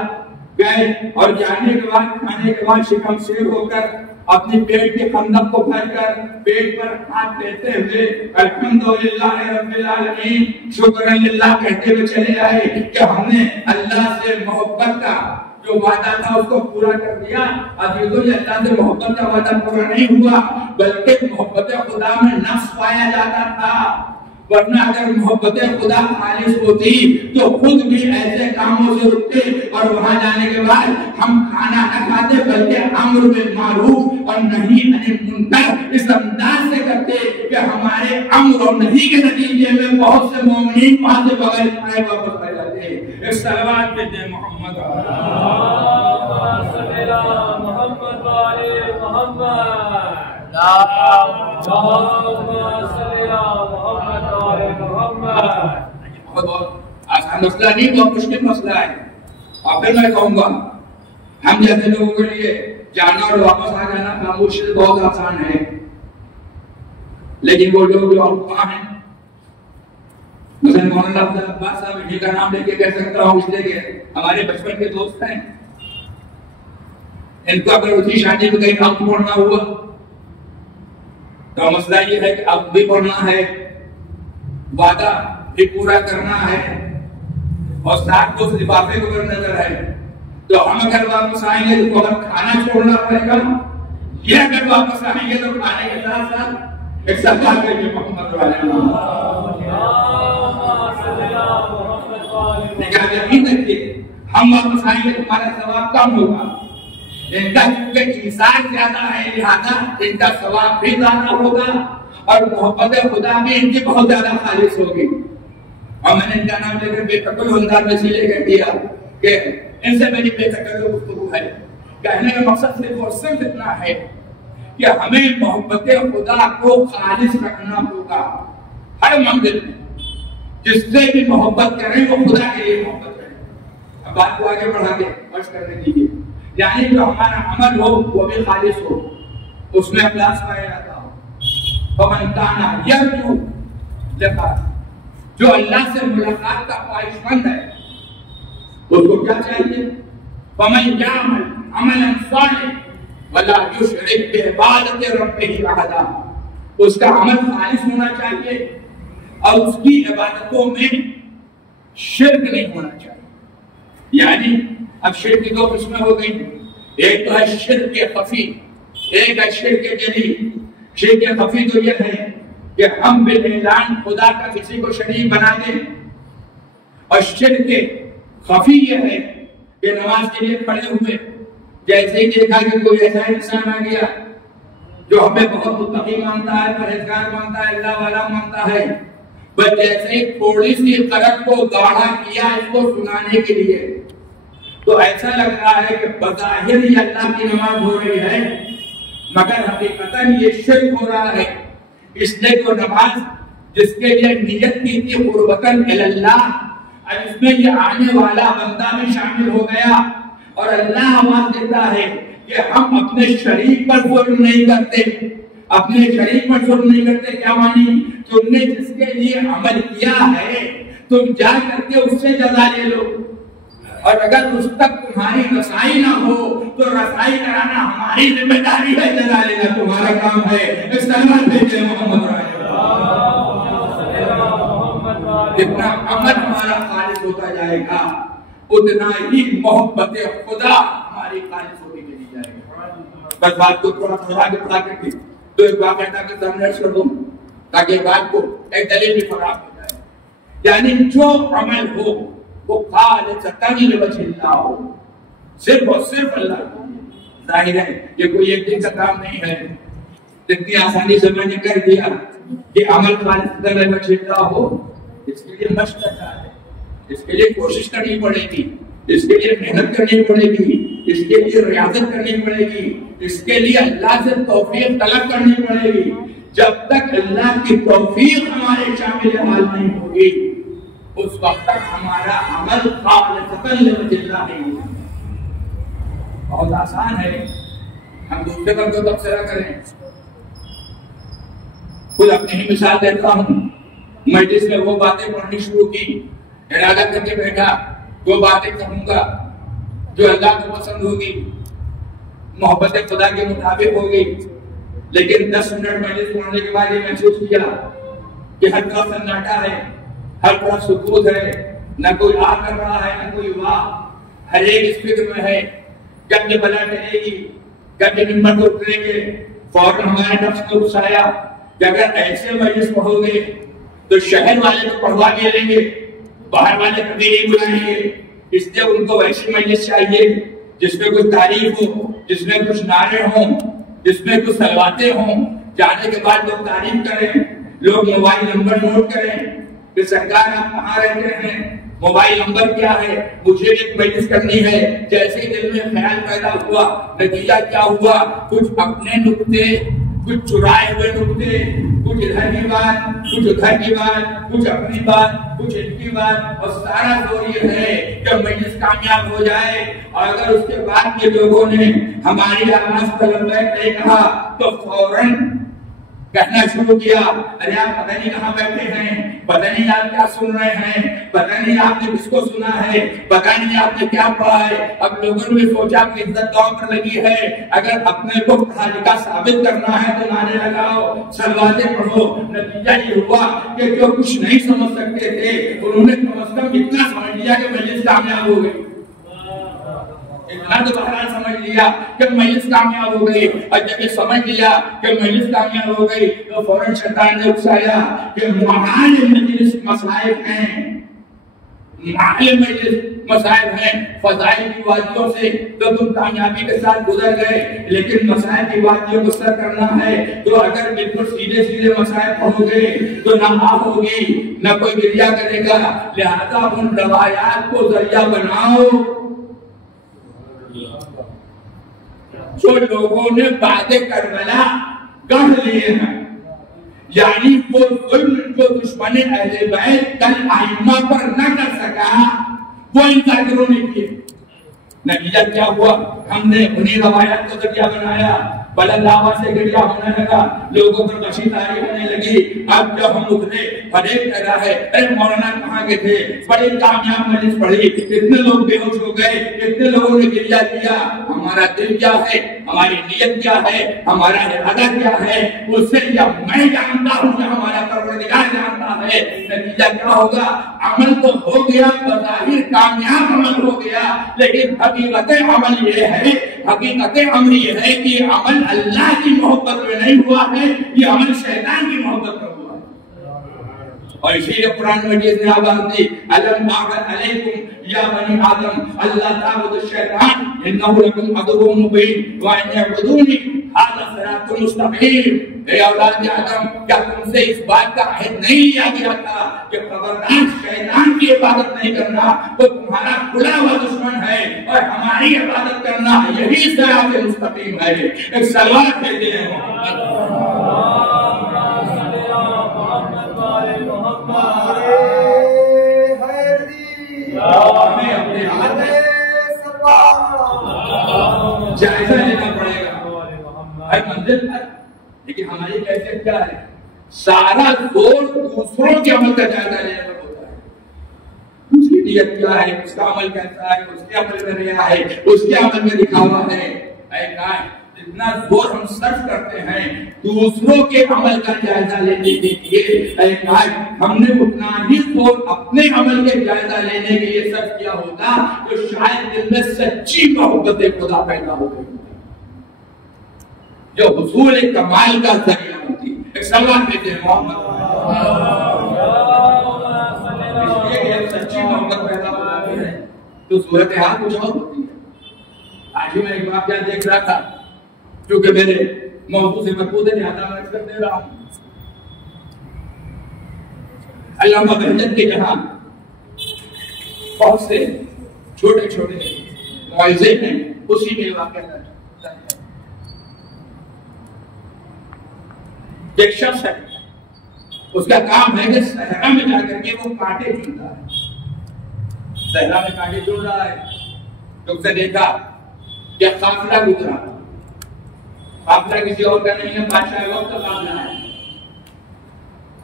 گئے اور جانے کے بعد کھانے کے بعد شکم سیر ہو کر اپنی پیٹ کے خندق کو بھر کر پیٹ پر ہاتھ دیتے ہوئے الحمدللہ رب العالمین شکر للہ کہتے ہوئے چلے آئے کہ ہم نے اللہ سے محبت کا جو وعدہ تھا اس کو پورا کر دیا۔ عزیزوں یہ اللہ سے محبت کا وعدہ پورا نہیں ہوا بلکہ محبت خدا میں نقص پایا جاتا تھا، ورنہ اگر محبت خدا خالص ہوتی تو خود بھی ایسے کاموں سے رکتے اور وہاں جانے کے بعد ہم کھانا نہ کھاتے بلکہ امر بالمعروف اور نہی عن المنکر اس انداز سے کرتے کہ ہمارے امر اور نہی کے نتیجے میں بہت سے مومنین وہاں سے بغیر کھائے واپس آ جاتے۔ ایک صلوات دیتے محمد بہت آسان مسئلہ نہیں، بہت مشکل مسئلہ ہے. اور پھر میں کہوں گا ہم جیسے لوگوں کے لیے جانا اور واپس آ جانا خاموشی سے بہت آسان ہے، لیکن وہ لوگ جو وہاں ہیں، مثلا مولانا عباس صاحب انہیں کا نام لے کے کہہ سکتا ہوں اس لیے کہ ہمارے بچپن کے دوست ہیں. ان کو اگر اسی شادی میں کہیں وقت پڑھنا ہوا تو مسئلہ یہ ہے کہ اب بھی پڑھنا ہے، وعدہ بھی پورا کرنا ہے، اور ساتھ کو لفافے کو نظر ہے. تو ہم اگر واپس آئیں گے تو کھانا چھوڑنا پڑے گا، یہ اگر واپس آئیں گے تو کھانے کے ساتھ ساتھ ایک سفر کے لیے محمد یقین رکھیے ہم واپس آئیں گے تو ہمارا ثواب کم ہوگا. ان کا کیونکہ انسان زیادہ ہے لہذا ان کا ثواب بھی زیادہ ہوگا اور محبت خدا بھی ان کی بہت زیادہ خالص ہوگی. اور میں نے ان کا نام لے کر بے تکلف انداز میں اسی کہہ دیا کہ ان سے میری بے تکلف گفتگو ہے. کہنے کا مقصد صرف اور صرف اتنا ہے کہ ہمیں محبت خدا کو خالص رکھنا ہوگا. ہر منزل میں جس سے بھی محبت کریں وہ خدا کے لیے محبت کریں. اب بات کو آگے بڑھا کے فرض کرنے دیجیے، یعنی جو ہمارا عمل ہو وہ بھی خالص ہو، اس میں اخلاص پایا جاتا ہو. فمن کان یرجو لقاء، جو اللہ سے ملاقات کا خواہش مند ہے اس کو کیا چاہیے؟ فمن یعمل عملا صالحا ولا یشرک بعبادۃ ربہ احدا، اس کا عمل خالص ہونا چاہیے اور اس کی عبادتوں میں شرک نہیں ہونا چاہیے. یعنی اب شرک کی دو قسمیں ہو گئی، ایک تو ہے شرک خفی، ایک ہے شرک جلی. شرک خفی تو یہ ہے کہ ہم بالاعلان خدا کا کسی کو شریک بنا دیں، اور شرک خفی یہ ہے کہ نماز کے لیے کھڑے ہوئے جیسے ہی دیکھا کہ کوئی ایسا انسان آ گیا جو ہمیں بہت متقی مانتا ہے، پرہیزگار مانتا ہے، اللہ والا مانتا ہے، بس جیسے ہی تھوڑی سی قرت کو گاڑھا کیا اس کو سنانے کے لیے تو ایسا لگ رہا ہے کہ بظاہر یہ اللہ کی نماز ہو رہی ہے مگر حقیقتاً یہ شرک ہو رہا ہے. اس لیے وہ نماز جس کے لیے نیت کی تھی قربتاً اللہ، اور اس میں یہ آنے والا بندہ بھی شامل ہو گیا اور اللہ آواز دیتا ہے کہ ہم اپنے شریک پر ظلم نہیں کرتے. اپنے شریک پر ظلم نہیں کرتے کیا مانی؟ تم نے جس کے لیے عمل کیا ہے تم جا کر کے اس سے جزا لے لو، اور اگر اس تک تمہاری رسائی نہ ہو تو رسائی کرانا ہماری ذمہ داری ہے، جزا لینا تمہارا کام ہے. سلام بھیجے محمد جتنا عمل ہمارا خالص ہوتا جائے گا اتنا ہی محبت خدا ہماری خالص ہوتی چلی جائے گی. بس بات کو تھوڑا تھوڑا کے بتا کر کے تو ایک واقعہ تھا کہ سامنے کر دوں تاکہ بات کو ایک دلیل بھی فراہم ہو جائے. یعنی جو عمل ہو وہ خالصتاً لوجہ اللہ ہو، صرف اور صرف اللہ کو. ظاہر ہے یہ کوئی ایک دن کا کام نہیں ہے، اتنی آسانی سے میں نے کر دیا کہ عمل خالصتاً لوجہ اللہ ہو. اس کے لیے مشق کرنا ہے، اس کے لیے کوشش کرنی پڑے گی، اس کے لیے محنت کرنی پڑے گی، اس کے لیے ریاضت کرنی پڑے گی، اس کے لیے اللہ سے توفیق طلب کرنی پڑے گی. جب تک اللہ کی توفیق ہمارے شامل حال نہیں ہوگی اس وقت تک ہمارا عمل خالصتاً لوجہ اللہ نہیں ہوگا. بہت آسان ہے، ہم دوسرے پر کو تبصرہ کریں. خود اپنی ہی مثال دیتا ہوں. مجلس میں وہ باتیں پڑھنی شروع کی، ارادہ کر کے بیٹھا وہ باتیں کہوں گا جو اللہ کو پسند ہوگی، محبت خدا کے مطابق ہوگی. لیکن 10 منٹ مجلس پڑھنے کے بعد یہ محسوس کیا کہ ہر طرف سناٹا ہے، ہر طرف سکوت ہے، نہ کوئی آ کر رہا ہے نہ کوئی واہ. ہر ایک اس فکر میں ہے کب یہ بلا ٹلے گی، کب یہ نمبر کو اتریں گے. فوراً ہمارے نفس کو غصایا کہ اگر ایسے مجلس پڑھو گے تو شہر والے تو پڑھوا کے لیں گے، باہر والے کبھی نہیں بلائیں گے. اس لیے ان کو ویسی مجلس چاہیے جس میں کچھ تعریف ہو، جس میں کچھ نعرے ہوں، جس میں کچھ سلواتیں ہوں. جانے کے بعد لوگ تعریف کریں، لوگ موبائل نمبر نوٹ کریں کہ سرکار آپ کہاں رہتے ہیں، موبائل نمبر کیا ہے، مجھے ایک مجلس کرنی ہے، جیسے دل میں خیال پیدا ہوا، نتیجہ کیا ہوا، کچھ اپنے نقطے، کچھ چرائے ہوئے نقطے، کچھ ادھر کی بات، کچھ ادھر کی بات، کچھ اپنی بات، کچھ ان کی بات، اور سارا زور یہ ہے کہ مجلس کامیاب ہو جائے۔ اور اگر اس کے بعد کے لوگوں نے ہماری آواز کو لبیک نہیں کہا تو فوراً کہنا شروع کیا، ارے آپ پتہ نہیں کہاں بیٹھے ہیں، پتہ نہیں آپ کیا سن رہے ہیں، پتہ نہیں آپ نے کس کو سنا ہے، پتہ نہیں آپ نے کیا پڑھا ہے۔ اب لوگوں نے سوچا کہ عزت داؤں پر لگی ہے، اگر اپنے کو پڑھا لکھا ثابت کرنا ہے تو نعرے لگاؤ، سلواتیں پڑھو۔ نتیجہ یہ ہوا کہ جو کچھ نہیں سمجھ سکتے تھے انہوں نے کم از کم اتنا سمجھ لیا کہ مجلس کامیاب ہو گئی، اتنا تو بہرحال سمجھ لیا کہ مجلس کامیاب ہو گئی۔ اور جب یہ سمجھ لیا کہ مجلس کامیاب ہو گئی تو فوراً شیطان نے اکسایا کہ محال مجلس مصائب ہیں، محال مجلس مصائب ہیں، فضائل کی وادیوں سے تو تم کامیابی کے ساتھ گزر گئے، لیکن مصائب کی وادیوں کو سر کرنا ہے تو اگر بالکل سیدھے سیدھے مصائب پڑھو گے تو نہ آہ ہوگی نہ کوئی گریہ کرے گا، لہذا ان روایات کو ذریعہ بناؤ۔ جو لوگوں نے بعد کربلا گڑھ لیے ہیں، یعنی وہ ظلم جو دشمن اہل بیت کل ائمہ پر نہ کر سکا وہ ان ذاکروں نے کیے۔ نتیجہ کیا ہوا، ہم نے انہیں روایات کو ذریعہ بنایا، بلند آواز سے گریہ ہونے لگا، لوگوں پر غشی طاری ہونے لگی۔ اب جب ہم اترے فریب پیدا ہے، ارے مولانا کہاں کے تھے، بڑی کامیاب مجلس پڑھی، اتنے لوگ بے ہوش ہو گئے، اتنے لوگوں نے گریہ کیا۔ ہمارا دل کیا ہے، ہماری نیت کیا ہے، ہمارا ارادہ کیا ہے، اس سے یا میں جانتا ہوں یا ہمارا پروردگار جانتا ہے۔ نتیجہ کیا ہوگا، عمل تو ہو گیا، بظاہر کامیاب عمل ہو گیا، لیکن حقیقت عمل یہ ہے، حقیقت عمل یہ ہے کہ عمل اللہ کی محبت میں نہیں ہوا ہے، یہ عمل شیطان کی محبت میں ہوا ہے۔ اور اسی لیے قرآن مجید نے آواز دی، الم اعهد علیکم یا بنی آدم اللہ تعبدوا الشیطان انہ لکم عدو مبین وان اعبدونی ھذا صراط مستقیم۔ اے اولاد آدم، کیا تم سے اس بات کا عہد نہیں لیا گیا تھا کہ خبردار شیطان کی عبادت نہیں کرنا، وہ تمہارا کھلا ہوا دشمن ہے، اور ہماری عبادت کرنا یہی صراط مستقیم ہے۔ ایک صلوات بھیجے ہیں جائزہ لینا پڑے گا ہر منزل پر، لیکن ہماری کیفیت کیا ہے، سارا زور دوسروں کے عمل کا جائزہ لینے پر ہوتا ہے۔ اس کی نیت کیا ہے، اس کا عمل کیسا ہے، اس کے عمل میں ریا ہے، اس کے عمل میں دکھاوا ہے۔ اے کائن، اتنا زور ہم صرف کرتے ہیں دوسروں کے عمل کا جائزہ لینے کے لیے، اے کائن ہم نے اتنا ہی زور اپنے عمل کے جائزہ لینے کے لیے صرف کیا ہوتا تو شاید دل میں سچی محبت خدا پیدا ہو گئی جو حصول کمال کا ذریعہ ہوتی۔ ایک سلوات دیتے ہیں محمد، اس لیے کہ جب سچی محبت پیدا ہوتی ہے تو صورتحال کچھ اور ہوتی ہے۔ آج ہی میں ایک واقعہ دیکھ رہا تھا، کیونکہ میرے موضوع سے مربوط ہے لہذا میں کر دے رہا ہوں۔ علامہ بہجت کے جہاں بہت سے چھوٹے چھوٹے معاوضے ہیں، اسی میں واقعہ ہے۔ ایک شخص ہے، اس کا کام ہے کہ صحرا میں جا کر کے وہ کانٹے چن رہا ہے، صحرا میں کانٹے چن رہا ہے۔ تو اس نے دیکھا کہ قافلہ گزرا، قافلہ کسی اور کا نہیں ہے، بادشاہ وقت کا قافلہ ہے،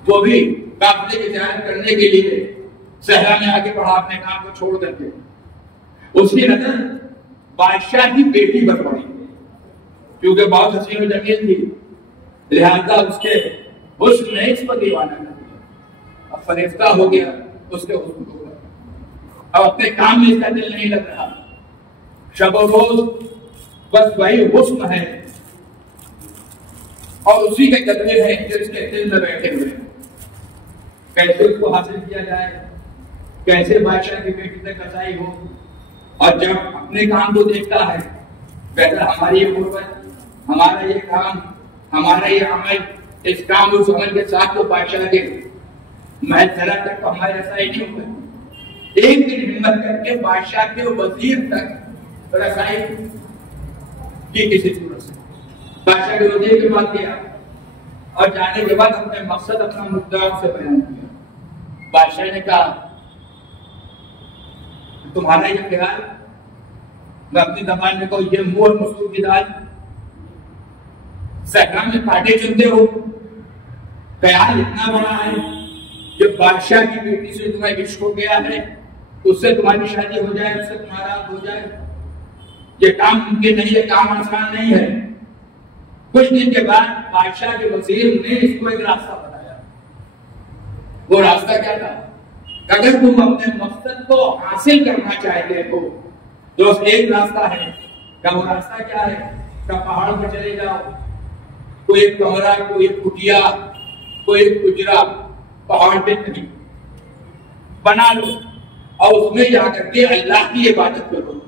وہ بھی قافلے کی زیارت کرنے کے لیے صحرا میں آگے بڑھا اپنے کام کو چھوڑ کر کے۔ اس کی نظر بادشاہ کی بیٹی پر پڑی، کیونکہ بہت حسین و جمیل تھی، لہذا اس کے حسن نے اس پر دیوانہ کر دیا، اب فریفتہ ہو گیا اس کے حسن کو، اب اپنے کام میں اس کا دل نہیں لگ رہا، شب و روز بس وہی حسن ہے اور اسی کے جذبے ہیں جو اس کے دل میں بیٹھے ہوئے ہیں۔ کیسے اس کو حاصل کیا جائے، کیسے بادشاہ کی بیٹی سے کسائی ہو، اور جب اپنے کام کو دیکھتا ہے کہتا ہماری یہ غربت، ہمارا یہ کام، ہمارا یہ عمل، اس کام اس عمل کے ساتھ تو بادشاہ کے محل چلا تک تو ہمارے ایسا ہی نہیں ہوگا، ایک دن ہمت کر کے بادشاہ کے وزیر تک رسائی کی کسی صورت سے بادشاہ کے وزیر کے پاس گیا اور جانے کے بعد اپنے مقصد اپنا مدعا سے بیان کیا. بادشاہ نے کہا تمہارا یہ خیال، میں اپنی زبان میں کہوں یہ منہ اور مسور کی دال، صحرا میں کانٹے چنتے ہو، خیال اتنا بڑا ہے کہ بادشاہ کی بیٹی سے تمہیں عشق ہو گیا ہے، اس سے تمہاری شادی ہو جائے، اس سے تمہارا ہو جائے. یہ کام ممکن نہیں ہے، کام آسان نہیں ہے. کچھ دن کے بعد بادشاہ کے وزیر نے اس کو ایک راستہ بتایا. وہ راستہ کیا تھا؟ اگر تم اپنے مقصد کو حاصل کرنا چاہتے ہو تو ایک راستہ ہے. کیا وہ راستہ کیا ہے؟ کہ پہاڑ پہ چلے جاؤ، کوئی ایک کمرہ، کوئی ایک کٹیا، کوئی ایک کجرا پہاڑ پہ کہیں بنا لو اور اس میں جا کر کے اللہ کی عبادت کرو،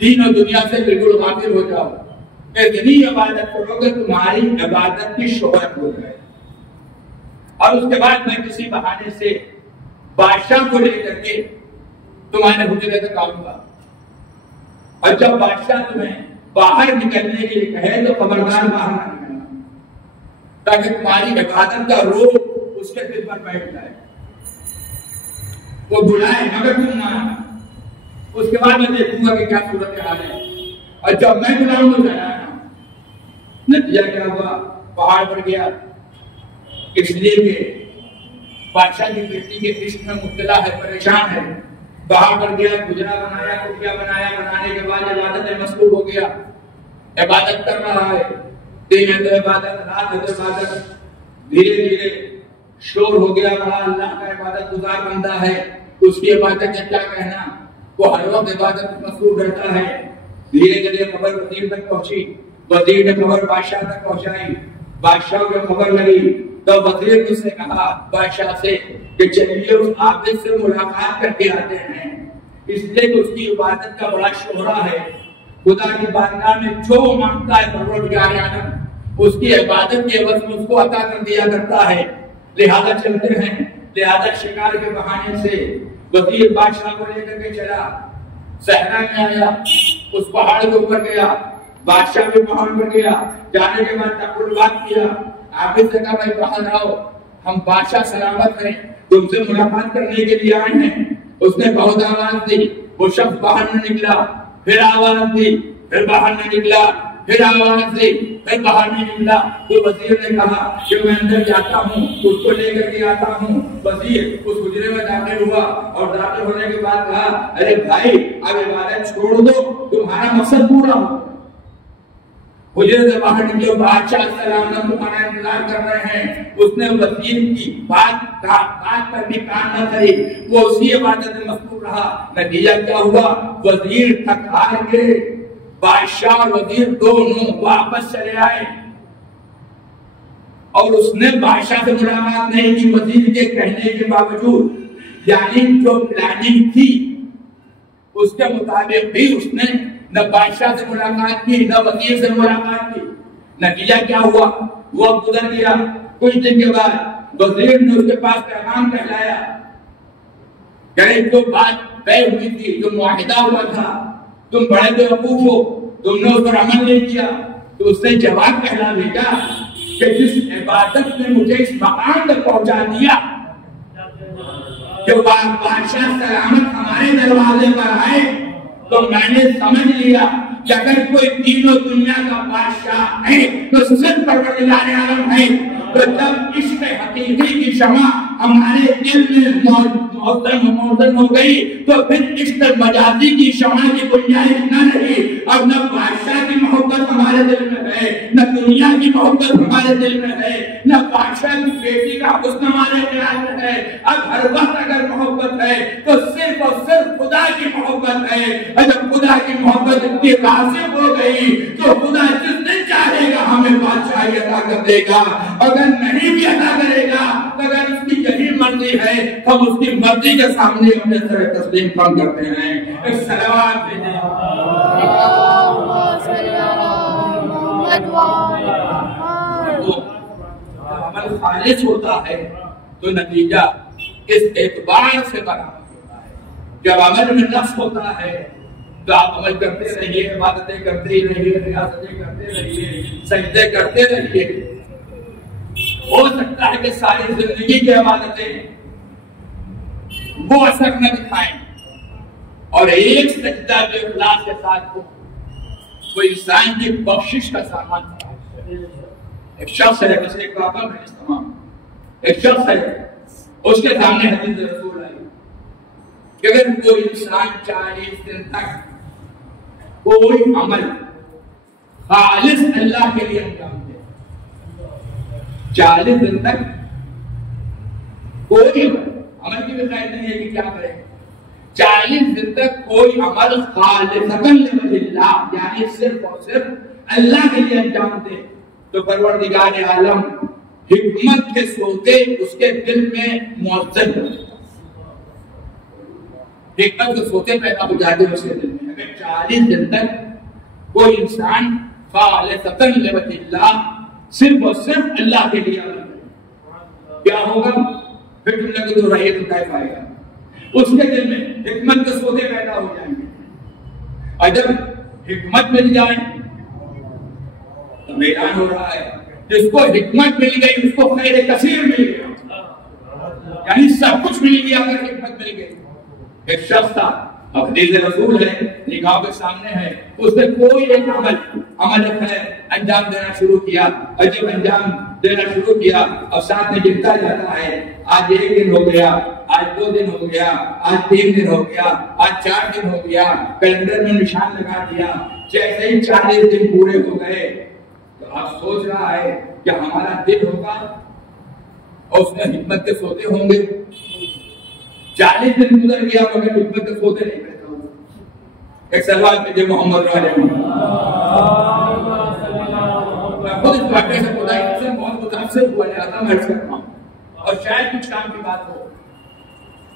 دین اور دنیا سے بالکل غافل ہو جاؤ. اتنی عبادت کرو گے تمہاری عبادت کی شہرت ہو جائے. اور اس کے بعد میں کسی بہانے سے بادشاہ کو لے کر کے تمہارے حجرے تک آؤں گا، اور جب بادشاہ تمہیں باہر نکلنے کے لیے کہے تو خبردار باہر نہ نکلنا، تاکہ تمہاری عبادت کا روح اس کے دل پر بیٹھ جائے. وہ بلائے مگر تم نہ آنا. اس کے بعد میں دیکھوں گا کہ کیا صورت حال ہے، اور جب میں بلاؤں گا جانا. نتیجہ کیا ہوا؟ پہاڑ پر گیا، اس لیے کہ بادشاہ کی بیٹی کے عشق میں مبتلا ہے، پریشان ہے. پہاڑ پر گیا، گجرا بنایا، کٹیا بنایا، بنانے کے بعد عبادت میں مصروف ہو گیا. عبادت کر رہا ہے، دن ہے تو عبادت، رات ہے تو عبادت. دھیرے دھیرے شور ہو گیا رہا. اللہ کا عبادت گزار بندہ ہے، اس کی عبادت کا کیا کہنا، وہ ہر وقت عبادت میں مصروف رہتا ہے. دھیرے دھیرے خبر وزیر تک پہنچی، وزیر نے خبر بادشاہ تک پہنچائی. بادشاہ کو خبر لگی تو وزیر نے اسے کہا بادشاہ سے کہ چلیے اس عابد سے ملاقات کر کے آتے ہیں، اس لیے کہ اس کی عبادت کا بڑا شہرہ ہے. خدا کی بارگاہ میں جو مانگتا ہے پروردگار عالم اس کی عبادت کے عوض میں اس کو عطا کر دیا کرتا ہے. لہذا چلتے ہیں. لہذا شکار کے بہانے سے وزیر بادشاہ کو لے کر کے چلا، صحرا میں آیا، اس پہاڑ کے اوپر گیا. بادشاہ بھی پہاڑ پر گیا. جانے کے بعد تقربات کیا. عابد سے کہا بھائی باہر آؤ، ہم بادشاہ سلامت ہیں، تم سے ملاقات کرنے کے لیے آئے ہیں. اس نے بہت آواز دی، وہ شخص باہر نہ نکلا. پھر آواز دی، پھر باہر نہ نکلا. پھر آواز دی، پھر باہر نہیں نکلا. تو وزیر نے کہا کہ میں اندر جاتا ہوں، اس کو لے کر کے آتا ہوں. وزیر اس حجرے میں داخل ہوا اور داخل ہونے کے بعد کہا ارے بھائی اب عبادت چھوڑ دو، تمہارا مقصد پورا ہو. حجرے سے باہر نکلے، بادشاہ سلام تمہارا انتظار کر رہے ہیں. اس نے وزیر کی بات پر بھی کان نہ دھری، وہ اسی عبادت میں مصروف رہا. نتیجہ کیا ہوا؟ وزیر تھک ہار کے بادشاہ اور وزیر دونوں واپس چلے آئے. اور اس نے بادشاہ سے ملاقات نہیں کی وزیر کے کہنے کے باوجود. یعنی جو پلاننگ تھی اس کے مطابق بھی اس نے نہ بادشاہ سے ملاقات کی نہ وزیر سے ملاقات کی. نتیجہ کیا ہوا؟ وہ گزر گیا. کچھ دن کے بعد وزیر نے اس کے پاس پیغام کہلایا کہ جو بات طے ہوئی تھی، جو معاہدہ ہوا تھا، تم بڑے بیوقوف ہو، تم نے اس پر عمل نہیں کیا. تو اس نے جواب کہلا بھیجا کہ جس عبادت نے مجھے اس مقام تک پہنچا دیا کہ بادشاہ سلامت ہمارے دروازے پر آئے، تو میں نے سمجھ لیا کہ اگر کوئی دین و دنیا کا بادشاہ ہے تو صرف پروردگار عالم ہے. تو جب عشق حقیقی کی شمع ہمارے دل میں موزن ہو گئی تو پھر عشق مجازی کی شمع کی گنجائش نہ رہی. اب نہ بادشاہ کی محبت ہمارے دل میں ہے، نہ دنیا کی محبت ہمارے دل میں ہے، نہ بادشاہ کی بیٹی کا حسن ہمارے خیال میں ہے. اب ہر وقت اگر محبت ہے تو صرف اور صرف خدا کی محبت ہے. جب خدا کی محبت اتنی راسخ ہو گئی تو خدا جس دن چاہے گا ہمیں بادشاہی عطا کر دے گا. اگر نہیں بھی عطا کرے گا تو اگر اس کی یہی مرضی ہے ہم اس کی مرضی کے سامنے اپنے سر تسلیم کم کرتے ہیں. ایک صلوات بھیجیں. عمل خالص ہوتا ہے تو نتیجہ اس اعتبار سے برابر جب عمل میں نقص ہوتا ہے تو آپ عمل کرتے رہیے، عبادتیں کرتے ہی رہیے، ریاضتیں کرتے رہیے، سجدے کرتے رہیے. ہو سکتا ہے کہ ساری زندگی کی عبادتیں وہ اثر نہ دکھائیں، اور ایک سجدہ جو اخلاص کے ساتھ ہو وہ انسان کی بخشش کا سامان ہے. ایک شخص ہے، بس ایک واقعہ میں تمام، ایک شخص ہے، اس کے سامنے حدیث رسول آئی کہ اگر کوئی انسان 40 دن تک کوئی عمل خالص اللہ کے لیے انجام دے، 40 دن تک کوئی عمل کی بھی خیر نہیں ہے کہ کیا کرے، 40 دن تک کوئی عمل خالصتاً لوجہ اللہ، یعنی صرف اور صرف اللہ کے لیے انجام دے، تو پروردگار عالم حکمت کے سوتے اس کے دل میں معزز ہو، حکمت کے سوتے پیدا ہو جاتے اس کے دل میں. اگر 40 دن تک کوئی انسان خالصتاً لوجہ اللہ، صرف اور صرف اللہ کے لیے عمل کرے، کیا ہوگا؟ پھر تم لگے تو رہیے تو کہہ پائے گا، اس کے دل میں حکمت کے سوتے پیدا ہو جائیں گے. اور جب حکمت مل جائے تو میدان ہو رہا ہے، جس کو حکمت مل گئی اس کو خیر کثیر مل گیا، یعنی سب کچھ مل گیا اگر حکمت مل گئی. ایک شخص تھا، اب حدیث رسول ہے، نگاہ کے سامنے ہے، اس نے کوئی ایک عمل انجام دینا شروع کیا، اور جب انجام دینا شروع کیا اور ساتھ میں گرتا جاتا ہے، آج 1 دن ہو گیا، آج 2 دن ہو گیا، آج 3 دن ہو گیا، آج 4 دن ہو گیا، کیلنڈر میں نشان لگا دیا. جیسے ہی 40 دن پورے ہو گئے تو آپ سوچ رہا ہے کہ ہمارا دل ہوگا اور اس میں حکمت کے سوتے ہوں گے. 40 دن گزر گیا مگر حکمت کے سوتے نہیں پیدا ہوئے. ایک سوال کیجیے محمد علیہ خود اس واقعے سے خدا انسان بہت متاثر ہوا لہذا میں عرض کرتا ہوں، اور شاید کچھ کام کی بات ہو.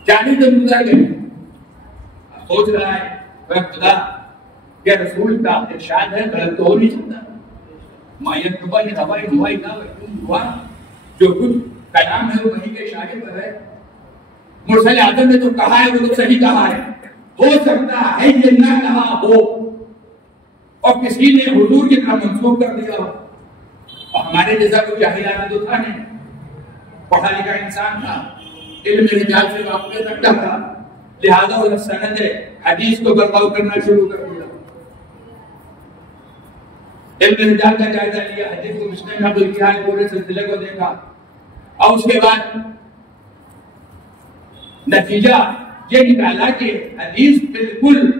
40 دن گزر گئے، سوچ رہا ہے اے خدا کہ رسول کا ارشاد ہے غلط تو ہو نہیں سکتا، مایت نبا نے ہوائی ہوائی نہ ہوا، جو کچھ کلام ہے وہ وہی کے اشارے پر ہے. مرسل اعظم نے تو کہا ہے وہ تو صحیح کہا ہے، ہو سکتا ہے یہ نہ کہا ہو اور کسی نے حضور کی طرح منسوخ کر دیا ہو. اور ہمارے جیسا کوئی جاہل آدمی تو تھا نہیں، پڑھا لکھا انسان تھا، علم رجال سے واقف رکھتا تھا، لہذا وہ سند حدیث کو برپاؤ کرنا شروع کر دیا. علم رجال کا جائزہ لیا، حدیث کو مسلم میں نقل کیا، پورے سلسلے کو دیکھا، اور اس کے بعد نتیجہ یہ نکالا کہ حدیث بالکل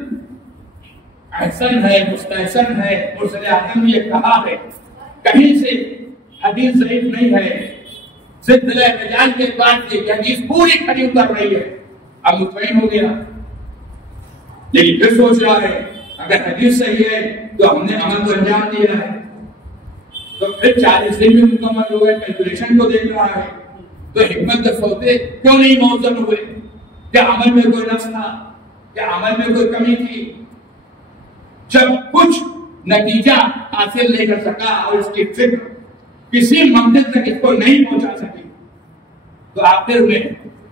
احسن ہے، مستحسن ہے. مرسل اعظم نے یہ کہا ہے، کہیں سے حدیث ضعیف نہیں ہے، سلسلہ رجال کے بعد یہ حدیث پوری کھڑی اتر رہی ہے. اب مطمئن ہو گیا، لیکن پھر سوچ رہا ہے اگر حدیث صحیح ہے تو ہم نے عمل کو انجام دیا ہے. تو پھر 40 دن میں مکمل ہو گئے، کیلکولیشن کو دیکھ رہا ہے تو حکمت کے سوتے کیوں نہیں موزن ہوئے؟ کیا عمل میں کوئی نقص تھا؟ کیا عمل میں کوئی کمی تھی؟ جب کچھ نتیجہ حاصل نہیں کر سکا اور اس کی فکر کسی منزل تک اس کو نہیں پہنچا سکی تو آخر میں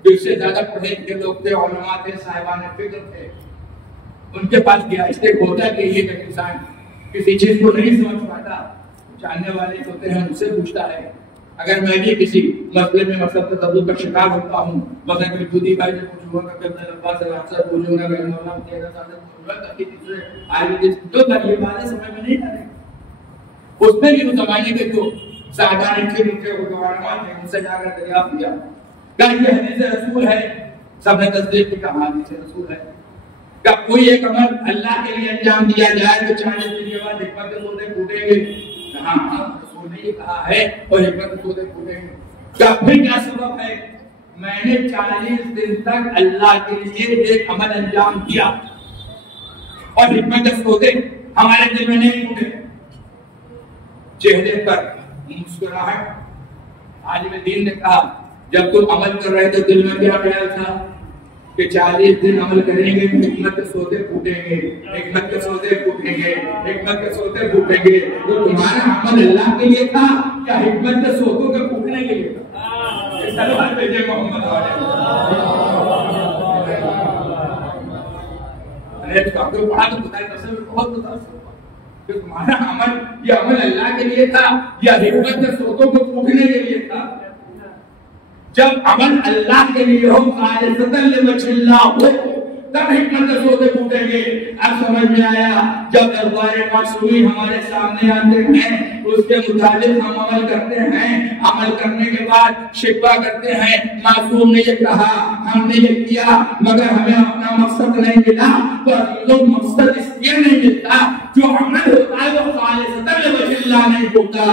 جو اس سے زیادہ پڑھے لکھے لوگ تھے، علماء تھے، صاحبان فکر تھے، ان کے پاس گیا. اس لیے ہوتا کہ یہ انسان کسی چیز کو نہیں سمجھ پاتا، جاننے والے ہوتے ہیں ان سے پوچھتا ہے. اگر میں بھی کسی مسئلے میں مسئلہ تدبر کا شکار ہوتا ہوں، مثلا کوئی خودی بھائی سے پوچھوں گا، کبھی عباس سے اکثر پوچھوں گا، کبھی مولانا تیرا صاحب سے پوچھوں گا، کبھی دوسرے آئے جو تھا یہ باتیں سمجھ میں نہیں آئے. اس میں بھی اس زمانے کے جو صاحبان کے علماء تھے ان سے جا کر دریافت کیا کہ یہ حدیث رسول ہے، سب نے تصدیق کی کہا حدیث رسول ہے. کہ کوئی ایک عمل اللہ کے لیے انجام دیا جائے تو 40 دن کے بعد حکمت کے سوتے پھوٹیں گے. ہاں رسول نے یہ کہا ہے اور حکمت کے سوتے پھوٹیں گے. کیا پھر کیا سبب ہے؟ میں نے 40 دن تک اللہ کے لیے ایک عمل انجام دیا اور حکمت کے سوتے ہمارے دل میں نہیں پھوٹے. چہرے پر مسکراہٹ. عالم دین نے کہا جب تم عمل کر رہے تھے دل میں کیا خیال تھا کہ 40 دن عمل کریں گے، حکمت کے سوتے پھوٹیں گے، حکمت کے سوتے پھوٹیں گے، حکمت کے سوتے پھوٹیں گے. تو تمہارا عمل اللہ کے لیے تھا یا حکمت کے سوتوں کے پھوٹنے کے لیے تھا؟ سلام بھیجے محمد علیہ. میں نے پڑھا تو خدا کی قسم بہت متاثر ہوا کہ تمہارا عمل یہ عمل اللہ کے لیے تھا یا حکمت کے سوتوں کو پوچھنے کے لیے تھا؟ جب عمل اللہ کے لیے ہو خالصتاً لوجہ اللہ ہو تب حکمت کے سوتے پوچھیں گے. اب سمجھ میں آیا جب دربار معصومی ہمارے سامنے آتے ہیں اس کے مطابق ہم عمل کرتے ہیں. عمل کرنے کے بعد شکوہ کرتے ہیں معصوم نے یہ کہا ہم نے یہ کیا مگر ہمیں اپنا مقصد نہیں ملا. تو مقصد اس لیے نہیں ملتا جو عمل ہوتا ہے وہ خالصتاً لوجہ اللہ نہیں ہوتا.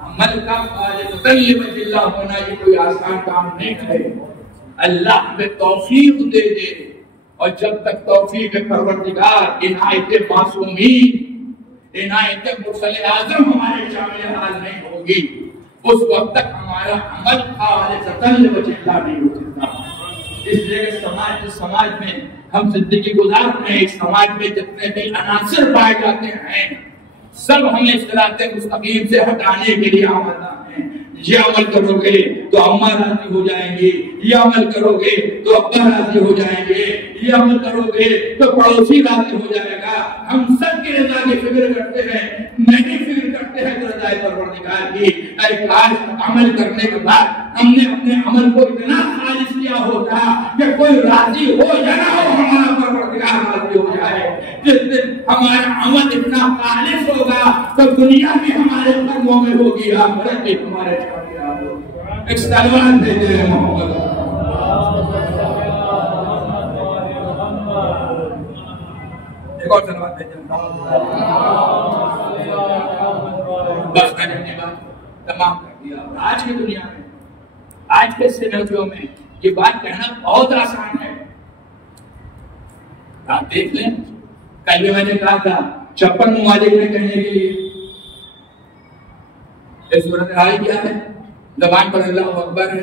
عمل کا خالصتاً لوجہ اللہ ہونا یہ کوئی آسان کام نہیں ہے. اللہ ہمیں توفیق دے دے اور جب تک توفیق پروردگار عنایت معصومین عنایت مرسل اعظم ہمارے شامل حال نہیں ہوگی اس وقت تک ہمارا عمل خالصتاً لوجہ اللہ نہیں ہو سکتا. اس لیے سماج میں ہم زندگی گزارتے ہیں اس سماج میں جتنے بھی عناصر پائے جاتے ہیں سب ہمیں صراط مستقیم سے ہٹانے کے لیے آمادہ ہیں. یہ عمل کرو گے تو اماں راضی ہو جائیں گے, یہ عمل کرو گے تو ابا راضی ہو جائیں گے, یہ عمل کرو گے تو پڑوسی راضی ہو جائے گا. ہم سب کی رضا کی فکر کرتے ہیں, نہیں فکر کرتے ہیں رضا پروردگار کی. اے کاش عمل کرنے کے بعد ہم نے اپنے عمل کو اتنا خالص کیا ہوتا کہ کوئی راضی ہو یا نہ ہو ہمارا پروردگار راضی ہو جائے. جس دن ہمارا عمل اتنا خالص ہوگا تو دنیا بھی ہمارے قدموں میں ہوگی, آخرت بھی ہمارے ساتھ ہوگی. ایک سلوات دے دے محمد. ایک اور سلوات دے دے. بس میں نے اپنی بات تمام کر دیا. آج کی دنیا میں آج کے سینریو میں یہ بات کہنا بہت آسان ہے. آپ دیکھ لیں کل بھی میں نے کہا تھا 56 ممالک میں کہنے کے لیے اس صورتحال کیا ہے. زبان پر اللہ اکبر ہے,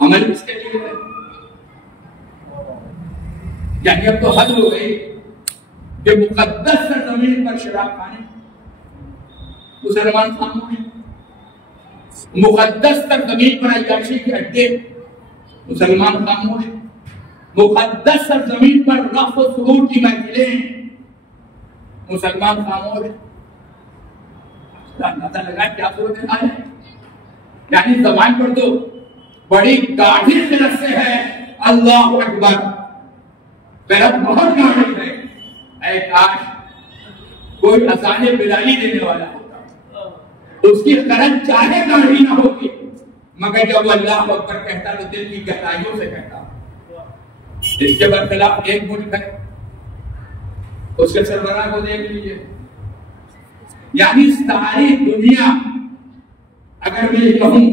عمل کس کے لیے ہے؟ یعنی اب تو حد ہو گئی کہ مقدس سرزمین پر شراب کھانے مسلمان خاموش, مقدس سرزمین پر عیاشی کے اڈے مسلمان خاموش, مقدس سرزمین پر رقص و سرور کی محفلیں مسلمان خاموش. اندازہ لگا کیا صورتحال ہے. یعنی زبان پر تو بڑی گاڑھی قلت سے ہے اللہ اکبر, قلت بہت گاڑھی ہے. اے کاش کوئی اذان بلالی دینے والا ہوتا, اس کی قلت چاہے گاڑھی نہ ہوتی مگر جب وہ اللہ اکبر کہتا تو دل کی گہرائیوں سے کہتا. اس کے برخلاف ایک ملک ہے, اس کے سربراہ کو دیکھ لیجیے. یعنی ساری دنیا اگر میں یہ کہوں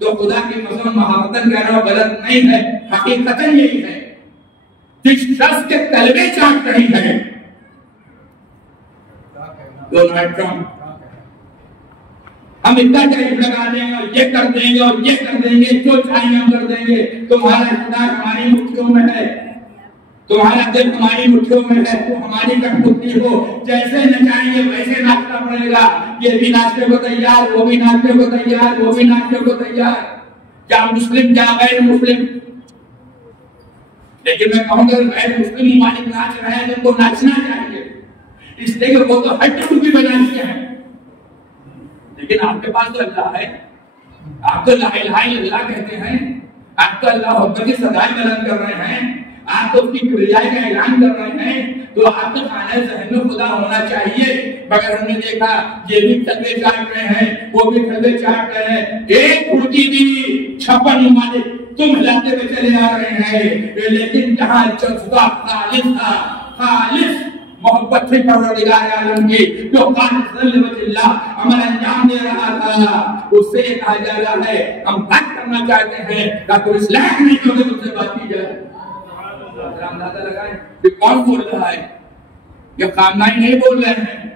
تو خدا کی قسم محاورتاً کہہ رہا ہوں غلط نہیں ہے, حقیقتاً یہی ہے. جس شخص کے قلبیں چاٹ رہی ہے ڈونلڈ ٹرمپ, ہم اتنا ٹیرف لگا دیں گے اور یہ کر دیں گے اور یہ کر دیں گے, جو چاہیں ہم کر دیں گے. تمہارا اقتدار ہماری مٹھیوں میں ہے, تمہارا دل ہماری مٹھیوں میں ہے, تو ہماری کٹپٹی ہو, جیسے نچائیں گے ویسے ناچنا پڑے گا. یہ بھی ناچنے کو تیار, وہ بھی ناچنے کو تیار, وہ بھی ناچنے کو تیار, کیا مسلم کیا غیر مسلم. لیکن میں کہوں گا غیر مسلم ممالک ناچ رہے ہیں تو ناچنا چاہیے, اس لیے کہ وہ تو ہٹ کی بنائی ہیں. لیکن آپ کے پاس تو اللہ ہے, آپ تو لا الہ الا اللہ کہتے ہیں, آپ تو اللہ اکبر کی صدائیں بلند کر رہے ہیں, آپ تو اس کی کبریائی کا اعلان کر رہے ہیں, تو آپ تو خانہ ذہن میں خدا ہونا چاہیے. مگر ہم نے دیکھا یہ بھی تلوے چاٹ رہے ہیں, وہ بھی تلوے چاٹ رہے ہیں. ایک کھڑکی دی 56 ممالک تم ہلاتے ہوئے چلے آ رہے ہیں. لیکن جہاں جذبہ خالص تھا, خالص محبت سے پروردگار عالم کی جو خالص لوجہ اللہ عمل انجام دے رہا تھا, اس سے کہا جا رہا ہے ہم بات کرنا چاہتے ہیں تاکہ اس لائق نہیں جو کہ مجھ سے بات کی جائے. اندازہ لگائیں کہ کون بول رہا ہے, یہ خامنائی نہیں بول رہے ہیں,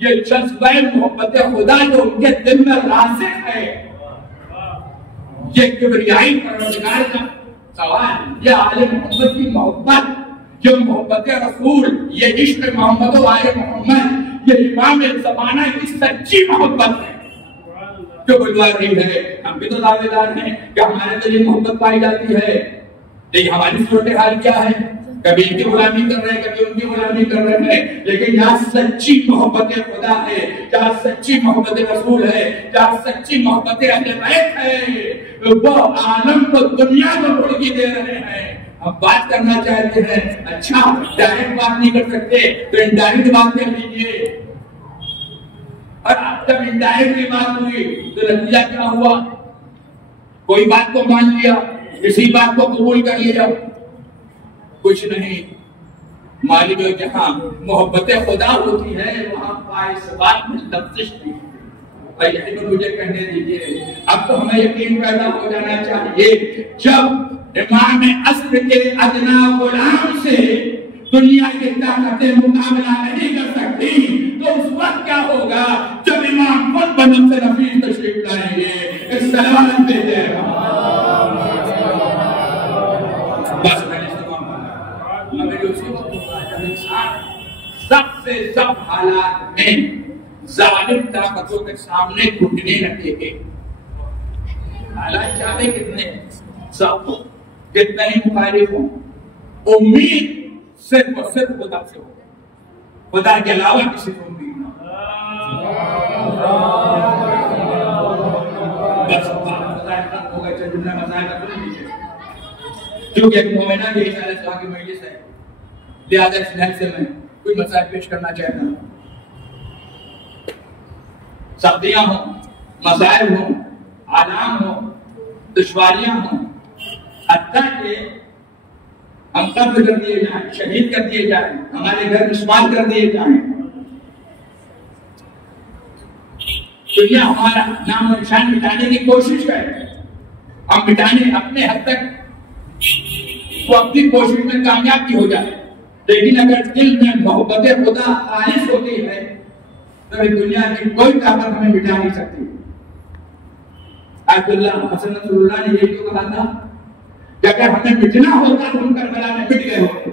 یہ جذبہ محبت خدا جو ان کے دل میں راسخ ہے, یہ کبریائی پروردگار کا سوال, یہ عالم محمد کی محبت, جو محبت رسول, یہ عشق محمد و آل محمد, یہ امام زمانہ کی سچی محبت ہے جو بلوا رہی ہے. ہم بھی تو دعوے دار ہیں کہ ہمارے دل محبت پائی جاتی ہے, لیکن ہماری صورتحال کیا ہے؟ کبھی ان کی غلامی کر رہے ہیں، کبھی ان کی غلامی کر رہے ہیں، لیکن جہاں سچی محبت خدا ہے، جہاں سچی محبت رسول ہے، جہاں سچی محبت اہل بیت ہے، وہ عالم کو دنیا کو بڑکی دے رہے ہیں۔ ہم بات کرنا چاہتے ہیں، اچھا ڈائریکٹ بات نہیں کر سکتے تو انڈائریکٹ بات کر لیجیے، اور اب جب انڈائریکٹ بات ہوئی تو نتیجہ کیا ہوا؟ کوئی بات کو مان لیا، کسی بات کو قبول کر لیا، کچھ نہیں۔ مالک جہاں محبت خدا ہوتی ہے وہاں پائے بات میں لفظش نہیں ہوتی۔ اور یہی پر مجھے کہنے دیجیے، اب تو ہمیں یقین پیدا ہو جانا چاہیے، جب امام عصر کے ادنا غلام سے دنیا کی طاقتیں مقابلہ نہیں کر سکتی تو اس وقت کیا ہوگا جب امام خود بنم سے نفیس تشریف لائیں گے۔ ایک سلام دیتے ہیں بس میں نے سلام مگر اسی وقت ہوگا جب انسان سب سے سب حالات میں ظالم طاقتوں کے سامنے گھٹنے رکھے گے۔ حالات چاہے کتنے سب ہو، کتنے ہی مخالف ہوں، امید صرف اور صرف خدا سے ہو، خدا کے علاوہ کسی کو امید نہ بس ہوگا جنہیں مسائل کا سن لیجیے، کیونکہ ایک مومنہ کے اشارے سے آگے مجلس ہے، لہذا اس لحظ سے میں کوئی مسائل پیش کرنا چاہتا ہوں۔ سختیاں ہوں، مسائل ہوں، آلام ہوں، دشواریاں ہوں، حتیٰ کہ ہم قتل کر دیے جائیں، شہید کر دیے جائیں، ہمارے گھر مسمار کر دیے جائیں، تو یہ ہمارا نام و نشان مٹانے کی کوشش کرے، ہم مٹانے اپنے حد تک وہ اپنی کوشش میں کامیاب بھی ہو جائے، لیکن اگر دل میں محبت خدا خالص ہوتی ہے تو دنیا کی کوئی طاقت ہمیں مٹا نہیں سکتی۔ آیت اللہ حسن نصر اللہ نے یہ کیوں کہا تھا کہ اگر ہمیں مٹنا ہوتا تو ہم کربلا میں مٹ گئے ہوتے،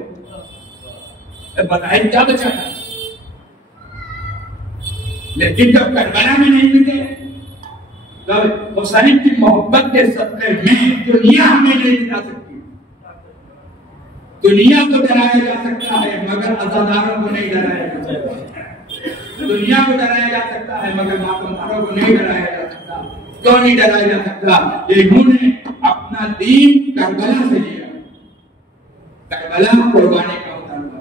بتائیں کیا بچا تھا؟ لیکن جب کربلا میں نہیں مٹے تب حسین کی محبت کے صدقے میں دنیا ہمیں نہیں مٹا سکتی۔ دنیا کو ڈرایا جا سکتا ہے مگر عزاداروں کو نہیں ڈرایا جا سکتا، دنیا کو ڈرایا جا سکتا ہے مگر ماتمداروں کو نہیں ڈرایا جا سکتا۔ کیوں نہیں ڈرایا جا سکتا؟ انہوں نے اپنا دین کربلا سے لیا، کربلا قربانی کا مطالبہ۔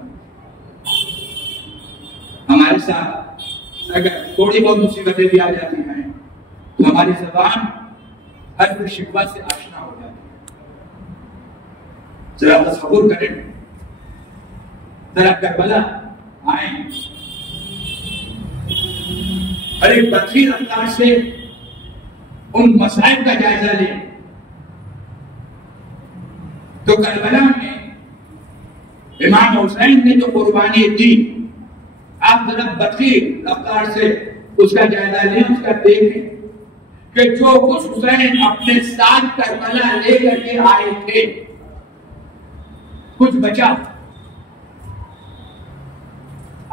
ہمارے ساتھ اگر تھوڑی بہت مصیبتیں بھی آ جاتی ہیں تو ہماری زبان ہر شکوہ سے آشنا ہو جاتی ہے۔ ذرا تصور کریں، ذرا کربلا آئیں اور ایک بطخی رفتار سے ان مسائل کا جائزہ لیں تو کربلا میں امام حسین نے جو قربانی دی، آپ ذرا بطخی رفتار سے اس کا جائزہ لیں، اس کا دیکھیں کہ جو کچھ حسین اپنے ساتھ کربلا لے کر کے آئے تھے کچھ بچا،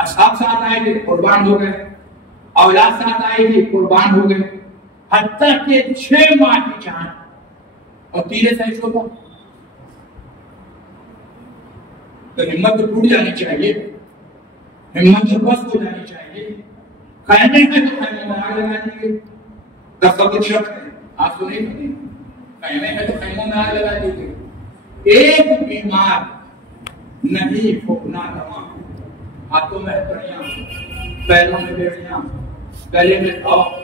اصحاب ساتھ آئے تھے قربان ہو گئے، اولاد ساتھ آئے تھے قربان ہو گئے، حتیٰ کہ 6 ماہ کی جان اور تیرے سائز ہوتا تو ہمت تو ٹوٹ جانی چاہیے، ہمت تو بس ہو جانی چاہیے۔ خیمے ہیں تو خیموں میں آگ لگا دیجیے، تصور شرط ہے، آپ تو نہیں پتہ، خیمے ہیں تو خیموں میں آگ لگا دیجیے۔ ایک بیمار نہیں پھونکنا تمام، ہاتھوں میں ہتھوڑیاں، پیروں میں بیڑیاں، گلے میں خوف،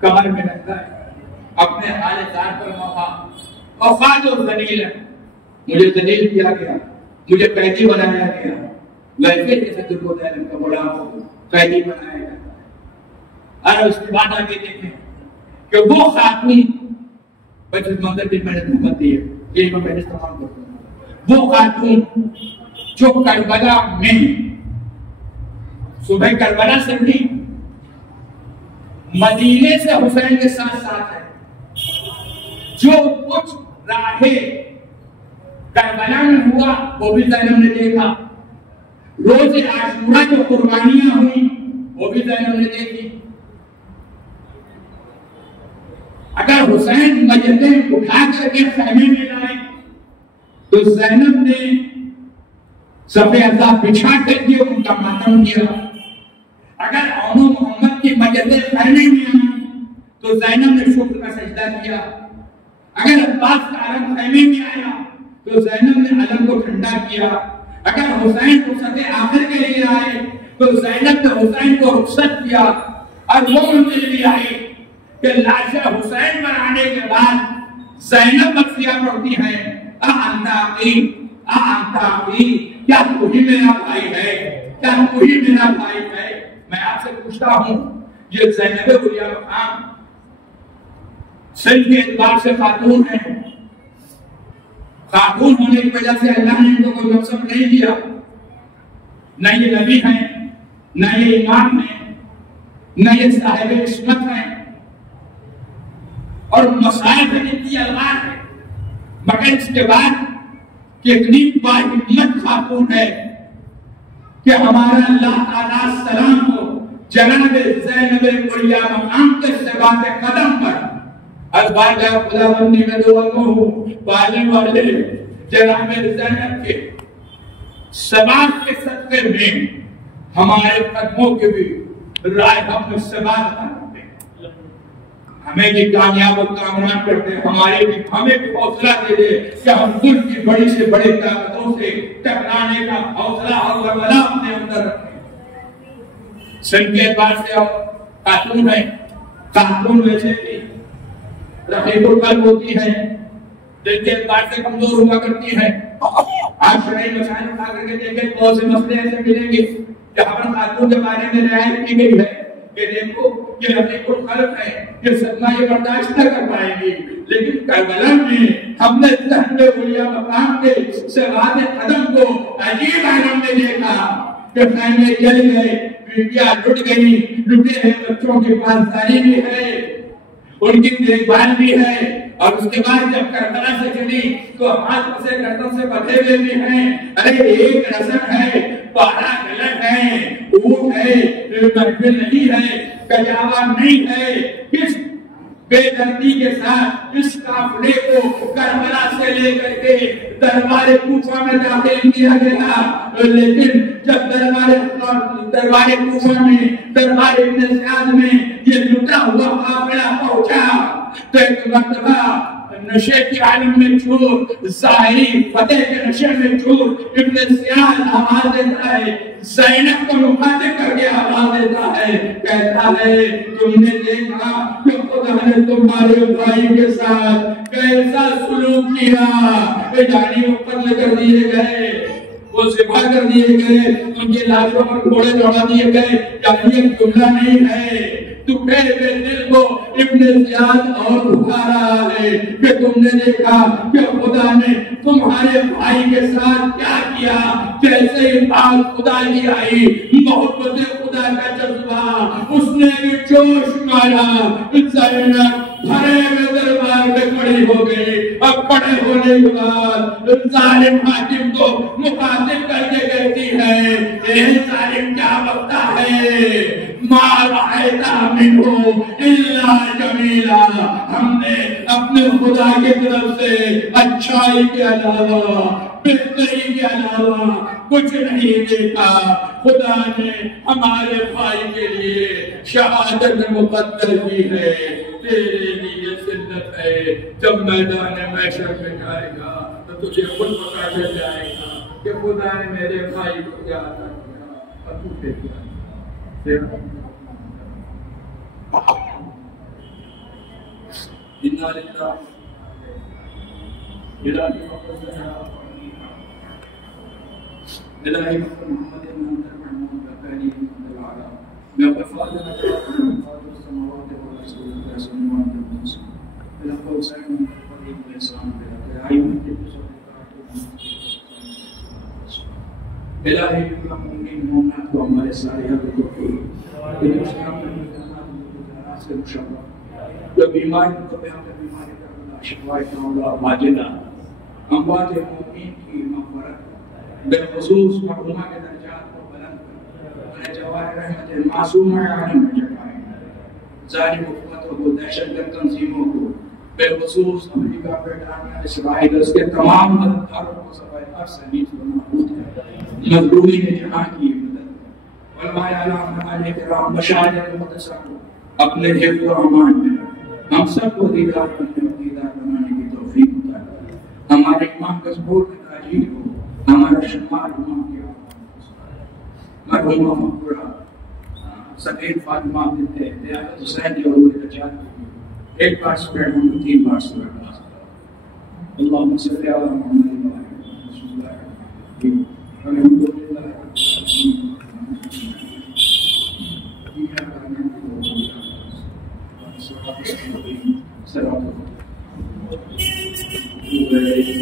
کمر میں رکھتا ہے، اپنے حال دار پر موقع اوقات و ذلیل ہے، مجھے ذلیل کیا گیا، مجھے قیدی بنایا گیا، ویسے جیسے دلبودین کا غلام ہو قیدی بنایا جاتا ہے۔ اور اس کے بعد آگے دیکھیں کہ وہ خاتون بیت المقدس کی میں نے تہمت دی ہے، یہ میں پہلے استعمال کرتا ہوں، وہ خاتون جو کربلا میں صبح کربلا سے نہیں مدینے سے حسین کے ساتھ ساتھ ہے، جو کچھ راہے کربلا میں ہوا وہ بھی زینب نے دیکھا، روز عاشورہ جو قربانیاں ہوئی وہ بھی زینب نے دیکھی۔ اگر حسین میتیں اٹھا کر کے خیمے میں لائے تو زینب نے سفید بچھا کر کے ان کا ماتم کیا. اگر اونو محمد کی مجدیں خیمے میں آئیں تو زینب نے شکر کا سجدہ کیا. اگر عباس کا علم خیمے میں آیا تو زینب نے علم کو ٹھنڈا کیا. اگر حسین رخصت آخر کے لیے آئے تو زینب نے حسین کو رخصت کیا. اور وہ منزل بھی آئی کہ لاشا حسین پر آنے کے بعد زینب مقصیہ پڑھتی ہیں کیا تو ہی میرا بھائی ہے، کیا تو ہی میرا بھائی ہے. میں آپ سے پوچھتا ہوں یہ زینب علیہ مقام سن کے اعتبار سے خاتون ہے. خاتون ہونے کی وجہ سے اللہ نے ان کو کوئی منصب نہیں دیا. نہ یہ نبی ہیں، نہ یہ امام ہیں، نہ یہ صاحب عصمت ہیں، اور مسائل میں اتنی الغار ہے. مگر اس کے بعد کہ اتنی باہمت خاتون ہے کہ ہمارا اللہ تعالیٰ سلام کو جناب زینب علیہ مقام کے سبات قدم پر الباقی خدا بندی میں دعا کو پالی والے جناب زینب کے سبات کے صدقے میں ہمارے قدموں کے بھی رائے ہم سبات کرتے ہیں. ہمیں یہ کامیاب و کامران کرتے ہیں. ہمیں بھی حوصلہ دے دے کہ ہم دل کی بڑی سے بڑے طاقتوں سے ٹکرانے کا حوصلہ اور ورولہ اپنے اندر رکھیں. سن کے اعتبار سے خاتون ہے. خاتون ویسے بھی رقیق القلب ہوتی ہے، دل کے اعتبار سے کمزور ہوا کرتی ہے. آپ شرعی مسائل اٹھا کر کے دیکھیں بہت سے مسئلے ایسے ملیں گے جہاں پر خاتون کے بارے میں رعایت کی گئی ہے کہ دیکھو یہ رقیق القلب ہے، یہ صدمہ یہ برداشت نہ کر پائے گی. لیکن کربلا میں ہم نے زینب علیہ مقام کے سبات قدم کو عجیب عالم میں دیکھا کہ خیمے جل گئے، بیٹیاں لٹ گئی، لٹے ہیں بچوں کے پاسداری بھی ہے، ان کی دیکھ بھال بھی ہے. اور اس کے بعد جب کربلا سے چلی تو ہاتھ سے گردن سے بندھے ہوئے بھی ہیں. ارے ایک رسم ہے، پارا غلط ہے، اونٹ ہے، محفل نہیں ہے، کجاوا نہیں ہے. کس بے دردی کے ساتھ اس قافلے کو کربلا سے لے کر کے دربار کوفہ میں داخل کیا گیا. لیکن جب دربار کوفہ میں دربار ابن زیاد میں یہ لٹا ہوا قافلہ پہنچا تو ایک مرتبہ نشے کی عالم میں چور، ظاہری فتح کے نشے میں چور ابن زیاد آواز دیتا ہے، زینب کو مخاطب کر کے آواز دیتا ہے، کہتا ہے تم نے دیکھا کہ خدا نے تمہارے بھائی کے ساتھ کیسا سلوک کیا. داڑھی اوپر کر دیے گئے، وہ ذبح کر دیے گئے، ان کے لاشوں پر گھوڑے دوڑا دیے گئے. یہ جملہ نہیں ہے، تمہیں بے دل کو ابن زیاد اور بھا رہا ہے کہ تم نے دیکھا کہ خدا نے تمہارے بھائی کے ساتھ کیا کیا. جیسے ہی بات خدا کی آئی، محبت خدا کا جذبہ اس نے بھی جوش مارا. زینب بھرے میں دربار میں کھڑی ہو گئی. اب کھڑے ہونے کے بعد ظالم حاکم کو مخاطب کر کے کہتی ہے، اے ظالم کیا بکتا ہے، ما رأیتا منہ الا جمیلا. ہم نے اپنے خدا کی طرف سے اچھائی کے علاوہ، بہتری کے علاوہ کچھ نہیں دیکھا. خدا نے ہمارے بھائی کے لیے شہادت مقدر کی ہے. تیرے لیے سنت ہے، جب میدان محشر میں جائے گا تو تجھے خود پتا چل جائے گا کہ خدا نے میرے بھائی کو کیا عطا کیا. اب تو دیکھ الہی محمد کو ہمارے سارے جو بیماری کو بیماری کا شفاء کا ماجدہ اموات مومنین کی مغفرت بالخصوص مرحومہ کے درجات کو بلند کر انہیں جواہر رحمت معصومہ عالم میں جگائے. ظالم حکومتوں کو، دہشت گرد تنظیموں کو، بالخصوص امریکہ، برطانیہ، اسرائیل، اس کے تمام مددگاروں کو سوائے ہر سلیب کو نابود کر، مظلومین جہاں کی مدد کر، علماء اعلام، علماء کرام، مشاہد مقدسہ کو اپنے حفظ و امان میں ہم سب کو دیدار بنانے کی توفیق عطا کر، ہمارے امام کا ظہور میں تاجیل ہو، ہمارا شمار امام کے مرحومہ مقبرہ سفید فاطمہ بنت لیاقت حسین کی عروج رجعت ایک بار سورہ ہم 3 بار سورہ اللہم صلی علی محمد بسم اللہ الرحمن الحمد للہ بسم اللہ الرحمن الرحیم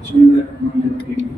بسم اللہ الرحمن الرحیم